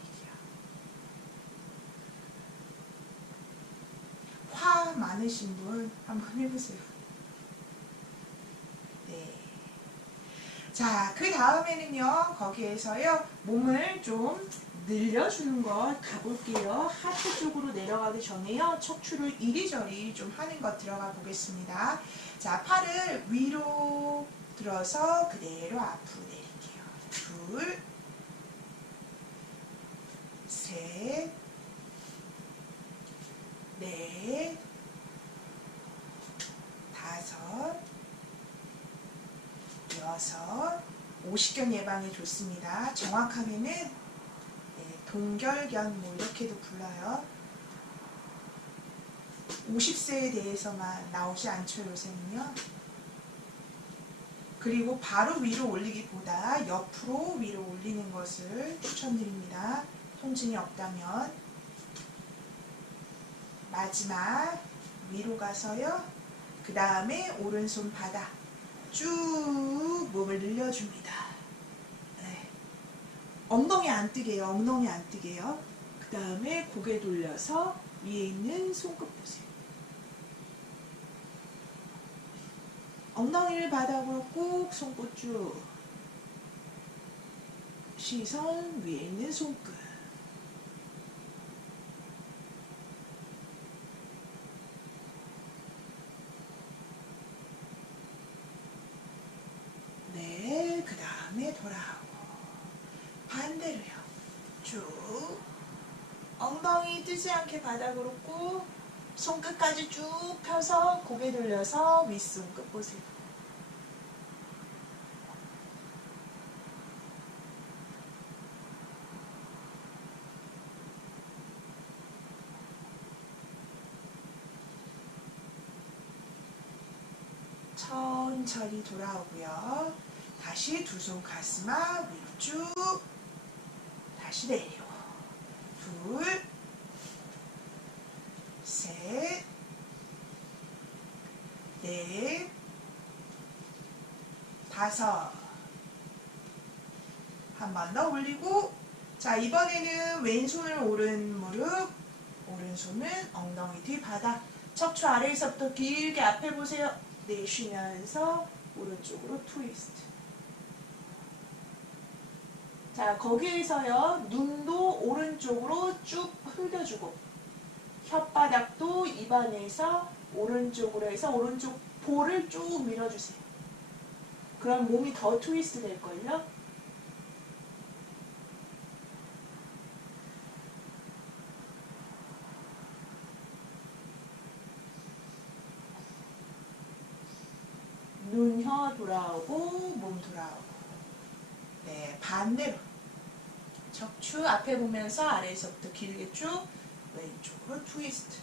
화 많으신 분 한번 해보세요. 네. 자, 그 다음에는요, 거기에서요, 몸을 좀 늘려주는 것 가볼게요. 하트 쪽으로 내려가기 전에요, 척추를 이리저리 좀 하는 것 들어가 보겠습니다. 자, 팔을 위로 들어서 그대로 앞으로 내릴게요. 둘, 셋, 넷, 다섯, 여섯, 오십견 예방에 좋습니다. 정확하게는 동결견 뭐 이렇게도 불러요. 50세에 대해서만 나오지 않죠, 요새는요. 그리고 바로 위로 올리기보다 옆으로 위로 올리는 것을 추천드립니다. 통증이 없다면. 마지막 위로 가서요. 그 다음에 오른손 바닥 쭉 몸을 늘려줍니다. 네. 엉덩이 안 뜨게요. 엉덩이 안 뜨게요. 그 다음에 고개 돌려서 위에 있는 손끝 보세요. 엉덩이를 바닥으로 꾹 손끝 쭉. 시선 위에 있는 손끝. 네, 그 다음에 돌아오고 반대로요. 쭉 엉덩이 뜨지 않게 바닥으로 꾹 손끝까지 쭉 펴서 고개 돌려서 윗손끝 보세요. 천천히 돌아오고요. 다시 두 손 가슴 앞 위로 쭉 다시 내리고 둘, 셋, 넷, 다섯. 한 번 더 올리고, 자, 이번에는 왼손을 오른 무릎, 오른손은 엉덩이 뒤 바닥, 척추 아래에서부터 길게 앞에 보세요. 내쉬면서 오른쪽으로 트위스트. 자, 거기에서요, 눈도 오른쪽으로 쭉 흘려주고, 혓바닥도 입안에서 오른쪽으로 해서 오른쪽 볼을 쭉 밀어주세요. 그럼 몸이 더 트위스트 될걸요? 눈, 혀 돌아오고, 몸 돌아오고. 네, 반대로. 척추 앞에 보면서 아래에서부터 길게 쭉 왼쪽으로 트위스트.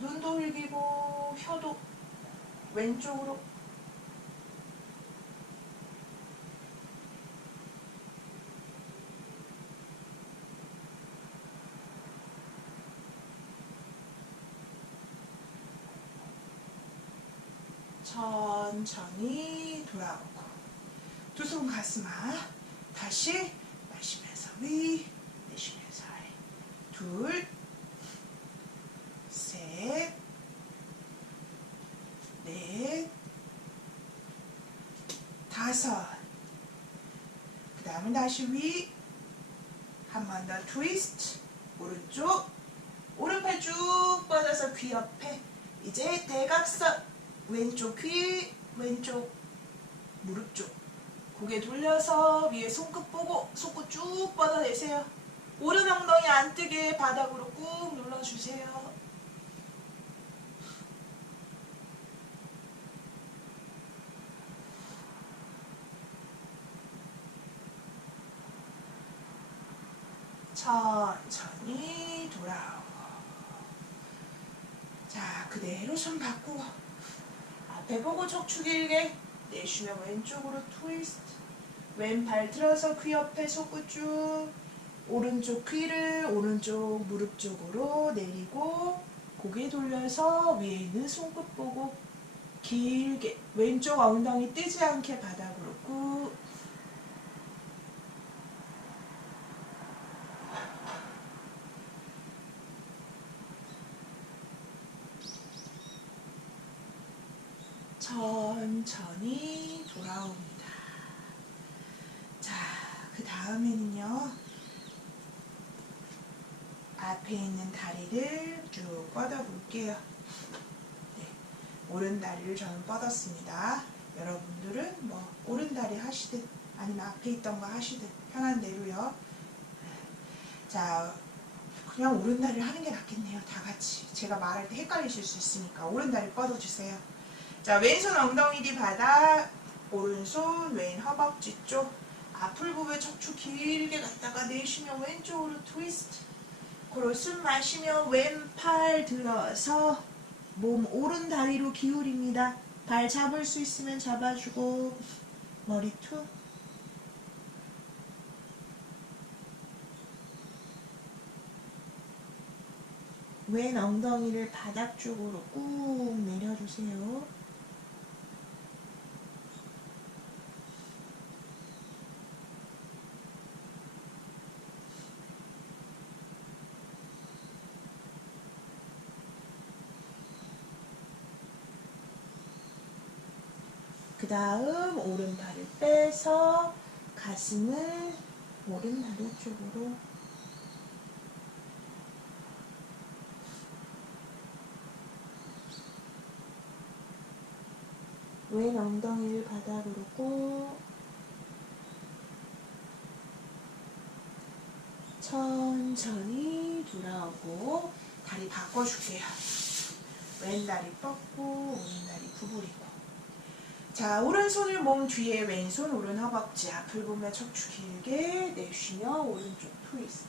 눈도 흘기고 혀도 왼쪽으로. 천천히 돌아오고 두 손 가슴 앞 다시 마시면서 위 내쉬면서 아래 둘, 셋, 넷, 다섯. 그 다음은 다시 위 한 번 더 트위스트. 오른쪽 오른팔 쭉 뻗어서 귀 옆에. 이제 대각선 왼쪽 귀 왼쪽 무릎 쪽 고개 돌려서 위에 손끝 보고 손끝 쭉 뻗어내세요. 오른 엉덩이 안 뜨게 바닥으로 꾹 눌러주세요. 천천히 돌아오고. 자, 그대로 손 바꾸고 앞에 보고 척추 길게 내쉬면 왼쪽으로 트위스트. 왼발 들어서 귀 옆에 손끝 쭉. 오른쪽 귀를 오른쪽 무릎 쪽으로 내리고 고개 돌려서 위에 있는 손끝 보고 길게 왼쪽 엉덩이 뜨지 않게 바닥으로 꾹. 천천히 돌아옵니다. 자, 그 다음에는요. 앞에 있는 다리를 쭉 뻗어 볼게요. 네, 오른 다리를 저는 뻗었습니다. 여러분들은 뭐 오른 다리 하시든 아니면 앞에 있던 거 하시든 편한 대로요. 자, 그냥 오른 다리를 하는 게 낫겠네요. 다 같이. 제가 말할 때 헷갈리실 수 있으니까 오른 다리 뻗어주세요. 자, 왼손 엉덩이 뒤 바닥, 오른손 왼 허벅지 쪽, 앞을 부분 척추 길게 갔다가 내쉬면 왼쪽으로 트위스트. 코로 숨 마시며 왼팔 들어서 몸 오른 다리로 기울입니다. 발 잡을 수 있으면 잡아주고 머리 툭. 왼 엉덩이를 바닥 쪽으로 꾹 내려주세요. 그 다음 오른발을 빼서 가슴을 오른다리 쪽으로 왼 엉덩이를 바닥으로 꾹 천천히 돌아오고 다리 바꿔줄게요. 왼 다리 뻗고 오른 다리 구부리고. 자, 오른손을 몸 뒤에 왼손 오른 허벅지 앞을 보며 척추 길게 내쉬며 오른쪽 트위스트.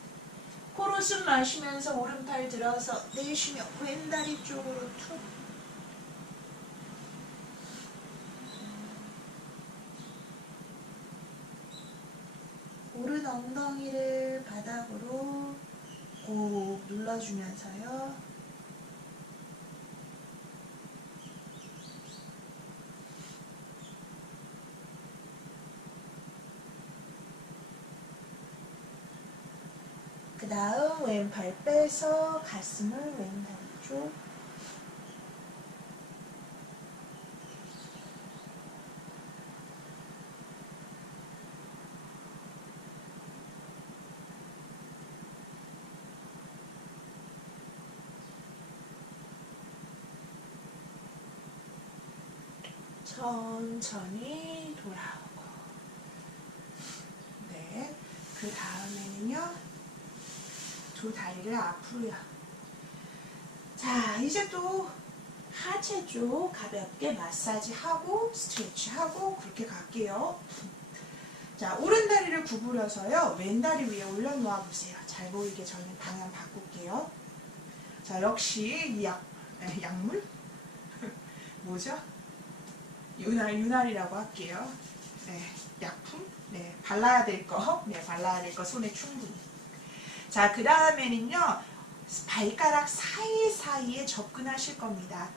코로 숨 마시면서 오른팔 들어서 내쉬며 왼 다리 쪽으로 툭. 오른 엉덩이를 바닥으로 꾹 눌러주면서요. 그 다음 왼팔 빼서 가슴을 왼다리 쪽. 천천히 돌아오고. 네, 그 다음에는요. 두 다리를 앞으로요. 자, 이제 또 하체 쪽 가볍게 마사지하고 스트레치하고 그렇게 갈게요. 자, 오른 다리를 구부려서요. 왼 다리 위에 올려놓아 보세요. 잘 보이게 저는 방향 바꿀게요. 자, 역시 이 약물? 뭐죠? 윤활이라고 할게요. 네, 약품? 네, 발라야 될 거. 네, 발라야 될 거 손에 충분히. 자, 그 다음에는요. 발가락 사이사이에 접근하실 겁니다.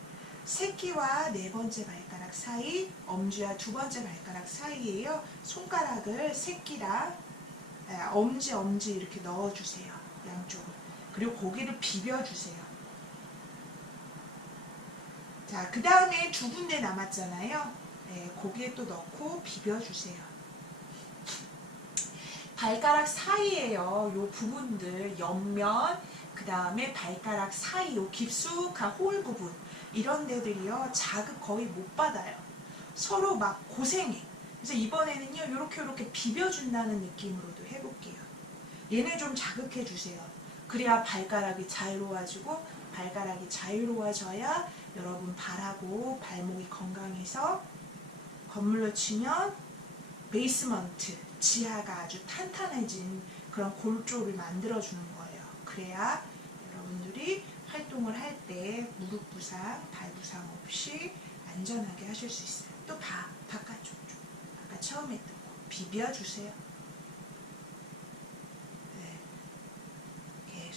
새끼와 네 번째 발가락 사이, 엄지와 두 번째 발가락 사이에요. 손가락을 새끼랑 엄지 이렇게 넣어주세요. 양쪽을. 그리고 고개를 비벼주세요. 자, 그 다음에 두 군데 남았잖아요. 네, 고기에 또 넣고 비벼주세요. 발가락 사이에요. 요 부분들, 옆면, 그 다음에 발가락 사이, 요 깊숙한 홀 부분, 이런 데들이요. 자극 거의 못 받아요. 서로 막 고생해. 그래서 이번에는요. 요렇게 비벼준다는 느낌으로도 해볼게요. 얘네 좀 자극해 주세요. 그래야 발가락이 자유로워지고, 발가락이 자유로워져야 여러분 발하고 발목이 건강해서 건물로 치면 베이스먼트, 지하가 아주 탄탄해진 그런 골조를 만들어주는 거예요. 그래야 여러분들이 활동을 할 때 무릎 부상, 발 부상 없이 안전하게 하실 수 있어요. 또 바깥쪽 쪽. 아까 처음에 했던 거 비벼주세요. 네.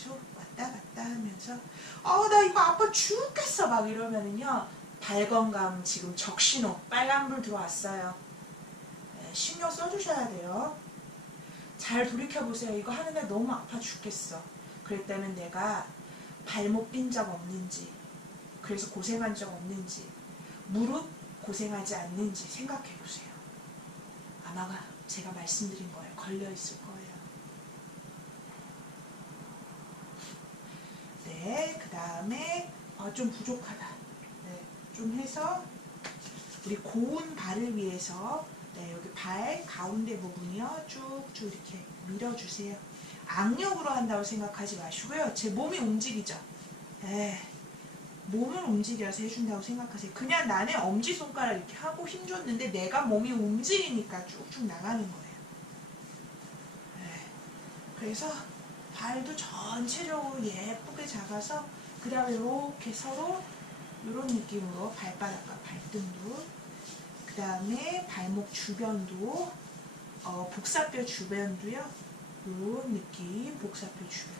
계속 왔다 갔다 하면서 나 이거 아파 죽겠어 막 이러면은요, 발건강 지금 적신호 빨간불 들어왔어요. 네, 신경 써주셔야 돼요. 잘 돌이켜보세요. 이거 하는데 너무 아파 죽겠어. 그랬다면 내가 발목 삔 적 없는지, 그래서 고생한 적 없는지, 무릎 고생하지 않는지 생각해보세요. 아마 제가 말씀드린 거에 걸려있을 거예요. 네, 그 다음에 좀 부족하다. 네, 좀 해서 우리 고운 발을 위해서, 네, 여기 발 가운데 부분이요, 쭉쭉 이렇게 밀어주세요. 악력으로 한다고 생각하지 마시고요. 제 몸이 움직이죠. 네, 몸을 움직여서 해준다고 생각하세요. 그냥 나는 엄지손가락 이렇게 하고 힘줬는데 내가 몸이 움직이니까 쭉쭉 나가는 거예요. 네, 그래서 발도 전체적으로 예쁘게 잡아서 그 다음에 이렇게 서로 이런 느낌으로 발바닥과 발등도, 그 다음에 발목 주변도, 복사뼈 주변도요, 이런 느낌, 복사뼈 주변.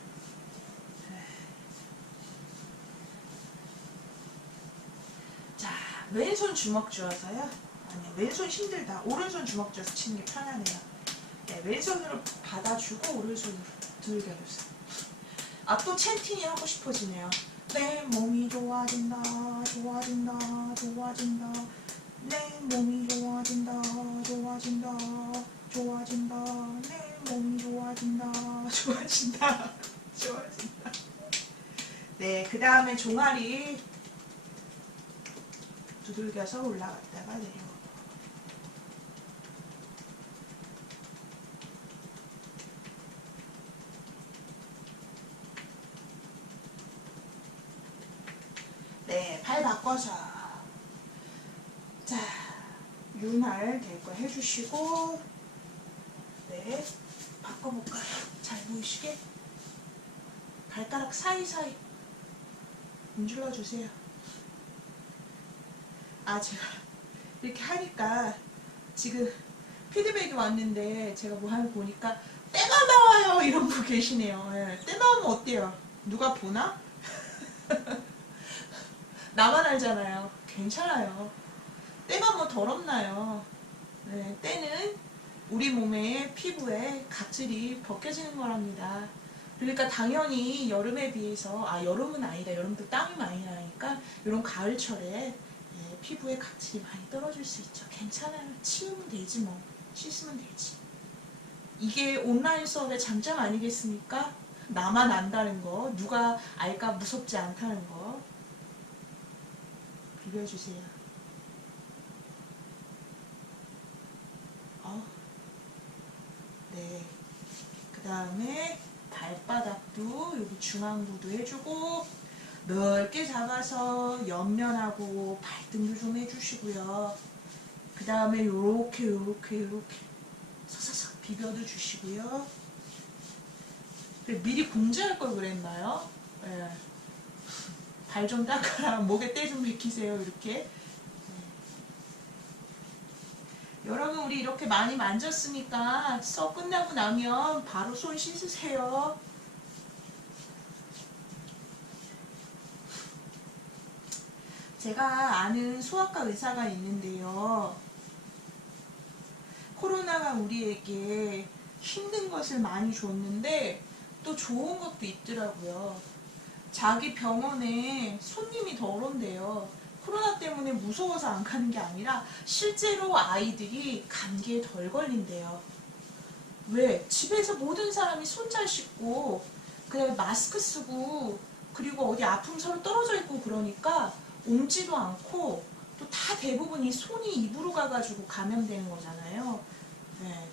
자, 왼손 주먹 쥐어서요. 아니, 왼손 힘들다. 오른손 주먹 쥐어서 치는 게 편하네요. 네, 왼손으로 받아주고 오른손으로 들겨주세요. 또 챈팅이 하고 싶어지네요. 내 몸이 좋아진다, 좋아진다, 좋아진다. 내 몸이 좋아진다, 좋아진다, 좋아진다. 내 몸이 좋아진다, 좋아진다, 좋아진다. 네, 그 다음에 종아리 두들겨서 올라갔다가 내려오고. 네, 발 바꿔서. 자, 윤활 될 거 해주시고, 네, 바꿔볼까요? 잘 보이시게? 발가락 사이사이 문질러 주세요. 제가 이렇게 하니까 지금 피드백이 왔는데 제가 뭐 하는 거 보니까 때가 나와요 이런 분 계시네요. 네, 때 나오면 어때요? 누가 보나? 나만 알잖아요. 괜찮아요. 때가 뭐 더럽나요? 네, 때는 우리 몸의 피부에 각질이 벗겨지는 거랍니다. 그러니까 당연히 여름에 비해서, 여름은 아니다. 여름도 땀이 많이 나니까 이런 가을철에 피부에 각질이 많이 떨어질 수 있죠. 괜찮아요. 치우면 되지 뭐. 씻으면 되지. 이게 온라인 수업의 장점 아니겠습니까? 나만 안다는 거, 누가 알까 무섭지 않다는 거. 비벼주세요. 네. 그 다음에 발바닥도 여기 중앙부도 해주고, 넓게 잡아서 옆면하고 발등도 좀 해주시고요. 그 다음에 요렇게 사사삭 비벼도 주시고요. 미리 공지할 걸 그랬나요? 네. 발 좀 닦아라. 목에 때 좀 비키세요. 이렇게. 여러분, 우리 이렇게 많이 만졌으니까 수업 끝나고 나면 바로 손 씻으세요. 제가 아는 소아과 의사가 있는데요. 코로나가 우리에게 힘든 것을 많이 줬는데 또 좋은 것도 있더라고요. 자기 병원에 손님이 덜 온대요. 코로나 때문에 무서워서 안 가는 게 아니라 실제로 아이들이 감기에 덜 걸린대요. 왜? 집에서 모든 사람이 손 잘 씻고 그다음에 마스크 쓰고 그리고 어디 아픔 서로 떨어져 있고 그러니까 옮지도 않고 또 다 대부분이 손이 입으로 가가지고 감염되는 거잖아요. 네.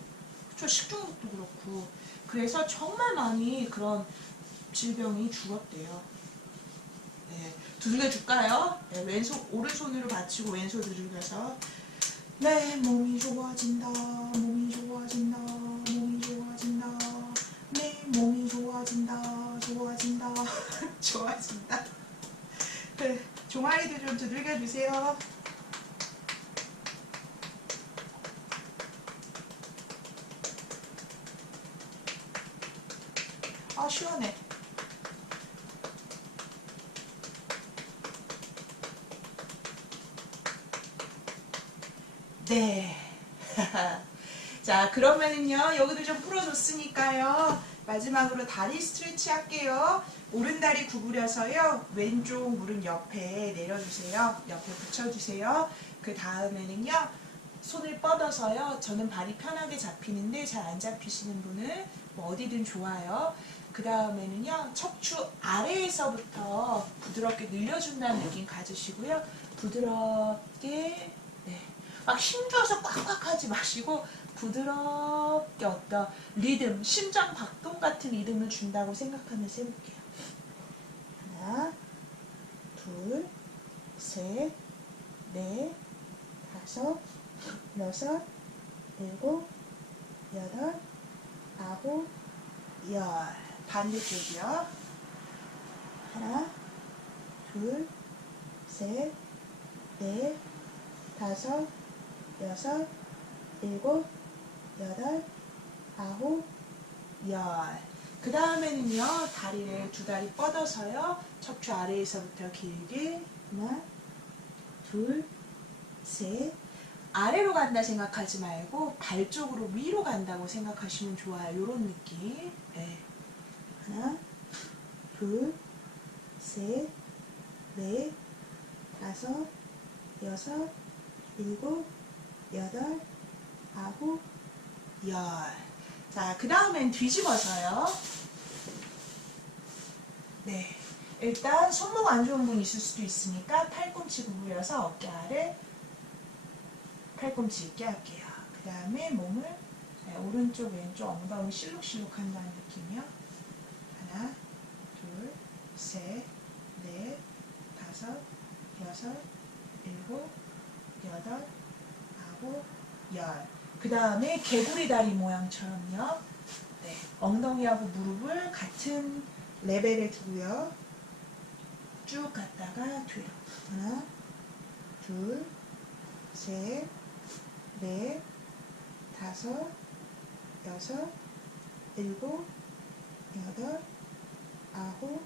그쵸. 식중독도 그렇고. 그래서 정말 많이 그런 질병이 죽었대요. 네. 두들겨 줄까요? 네. 왼손, 오른손으로 받치고 왼손 두들겨서. 내 몸이 좋아진다. 몸이 좋아진다. 몸이 좋아진다. 내 몸이 좋아진다. 좋아진다. 좋아진다. 네. 종아리도 좀 두들겨 주세요. 시원해. 네. 자, 그러면은요, 여기도 좀 풀어줬으니까요. 마지막으로 다리 스트레치 할게요. 오른다리 구부려서요, 왼쪽 무릎 옆에 내려주세요. 옆에 붙여주세요. 그 다음에는요, 손을 뻗어서요, 저는 발이 편하게 잡히는데 잘 안 잡히시는 분은 뭐 어디든 좋아요. 그 다음에는요, 척추 아래에서부터 부드럽게 늘려준다는 느낌 가지시고요. 부드럽게, 네. 막 힘줘서 꽉꽉 하지 마시고 부드럽게 어떤 리듬, 심장 박동 같은 리듬을 준다고 생각하면서 해볼게요. 하나, 둘, 셋, 넷, 다섯, 여섯, 일곱, 여덟, 아홉, 열. 반대쪽이요. 하나, 둘, 셋, 넷, 다섯, 여섯, 일곱, 여덟, 아홉, 열. 그 다음에는요, 다리를 두 다리 뻗어서요, 척추 아래에서부터 길게 하나, 둘, 셋. 아래로 간다 생각하지 말고 발 쪽으로 위로 간다고 생각하시면 좋아요. 요런 느낌. 네. 하나, 둘, 셋, 넷, 다섯, 여섯, 일곱, 여덟, 아홉, 열. 자, 그 다음엔 뒤집어서요. 네. 일단 손목 안 좋은 분 있을 수도 있으니까 팔꿈치 구부려서 어깨 아래 팔꿈치 있게 할게요. 그 다음에 몸을 네, 오른쪽 왼쪽 엉덩이 실룩실룩 한다는 느낌이요. 하나, 둘, 셋, 넷, 다섯, 여섯, 일곱, 여덟, 아홉, 열. 그 다음에 개구리 다리 모양처럼요. 네, 엉덩이하고 무릎을 같은 레벨에 두고요. 쭉 갔다가 뒤로. 하나, 둘, 셋, 넷, 다섯, 여섯, 일곱, 여덟, 아홉,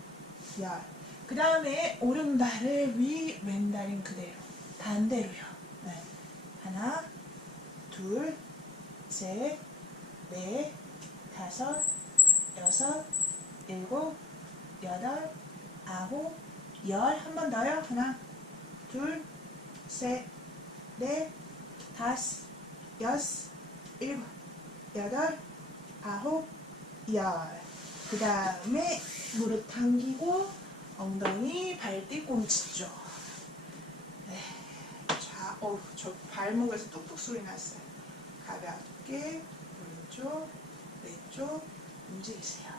열. 그 다음에 오른발을 위, 왼다리는 그대로. 반대로요. 네. 하나, 둘, 셋, 넷, 다섯, 여섯, 일곱, 여덟, 아홉, 열. 한 번 더요. 하나, 둘, 셋, 넷, 다섯, 여섯, 일곱, 여덟, 아홉, 열. 그 다음에 무릎 당기고 엉덩이 발 뒤꿈치 쪽. 네. 자, 저 발목에서 뚝뚝 소리 났어요. 가볍게 오른쪽, 왼쪽 움직이세요.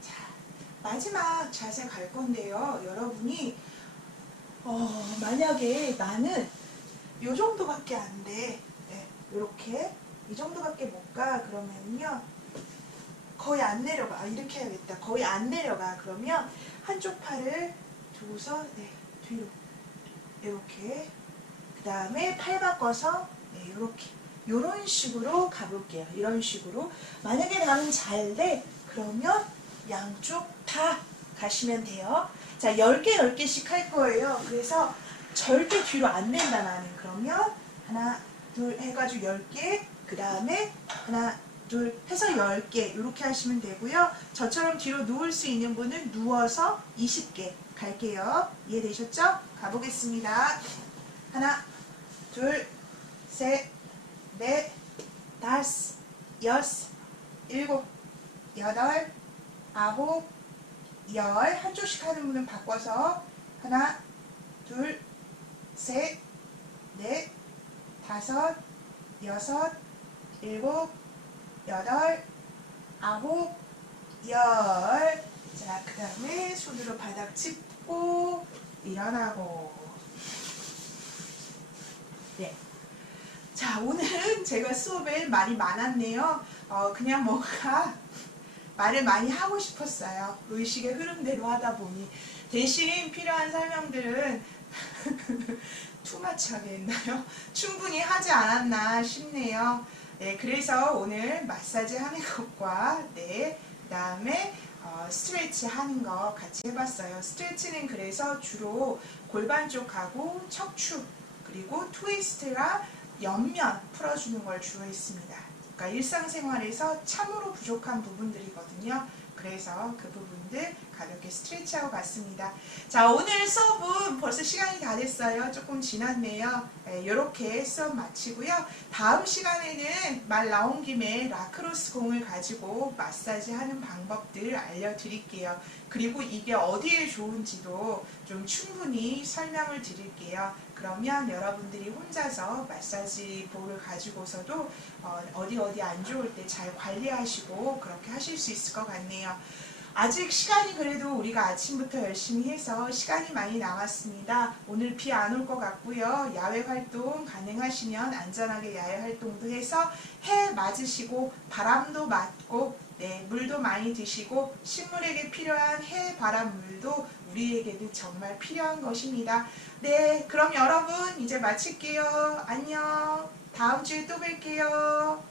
자, 마지막 자세 갈 건데요. 여러분이 만약에 나는 요 정도밖에 안 돼. 네, 요렇게 이 정도밖에 못 가. 그러면요. 거의 안 내려가. 이렇게 해야겠다. 거의 안 내려가. 그러면 한쪽 팔을 두고서 네, 뒤로 이렇게. 그 다음에 팔 바꿔서 네, 이렇게. 이런 식으로 가볼게요. 이런 식으로. 만약에 나는 잘 돼. 그러면 양쪽 다 가시면 돼요. 자, 10개, 10개씩 할 거예요. 그래서 절대 뒤로 안 낸다, 나는. 그러면 하나, 둘 해가지고 10개. 그 다음에 하나, 둘 해서 10개. 이렇게 하시면 되고요. 저처럼 뒤로 누울 수 있는 분은 누워서 20개 갈게요. 이해되셨죠? 가보겠습니다. 하나, 둘, 셋, 넷, 다섯, 여섯, 일곱, 여덟, 아홉, 열. 한쪽씩 하는 분은 바꿔서 하나, 둘, 셋, 넷, 다섯, 여섯, 일곱, 여덟, 아홉, 열. 자, 그 다음에 손으로 바닥 짚고 일어나고. 네. 자, 오늘은 제가 수업에 말이 많았네요. 그냥 뭔가 말을 많이 하고 싶었어요. 의식의 흐름대로 하다 보니. 대신 필요한 설명들은 투마치하게 했나요? 충분히 하지 않았나 싶네요. 네, 그래서 오늘 마사지 하는 것과 네, 그 다음에 스트레치 하는 거 같이 해봤어요. 스트레치는 그래서 주로 골반 쪽하고 척추 그리고 트위스트랑 옆면 풀어주는 걸 주로 했습니다. 그러니까 일상생활에서 참으로 부족한 부분들이거든요. 그래서 그 부분들 가볍게 스트레치하고 갔습니다. 자, 오늘 수업은 벌써 시간이 다 됐어요. 조금 지났네요. 이렇게 수업 마치고요. 다음 시간에는 말 나온 김에 라크로스 공을 가지고 마사지 하는 방법들 알려드릴게요. 그리고 이게 어디에 좋은지도 좀 충분히 설명을 드릴게요. 그러면 여러분들이 혼자서 마사지 볼을 가지고서도 어디 안 좋을 때 잘 관리하시고 그렇게 하실 수 있을 것 같네요. 아직 시간이 그래도 우리가 아침부터 열심히 해서 시간이 많이 남았습니다. 오늘 비 안 올 것 같고요. 야외 활동 가능하시면 안전하게 야외 활동도 해서 해 맞으시고 바람도 맞고 물도 많이 드시고 식물에게 필요한 해, 바람, 물도 우리에게는 정말 필요한 것입니다. 네, 그럼 여러분 이제 마칠게요. 안녕. 다음 주에 또 뵐게요.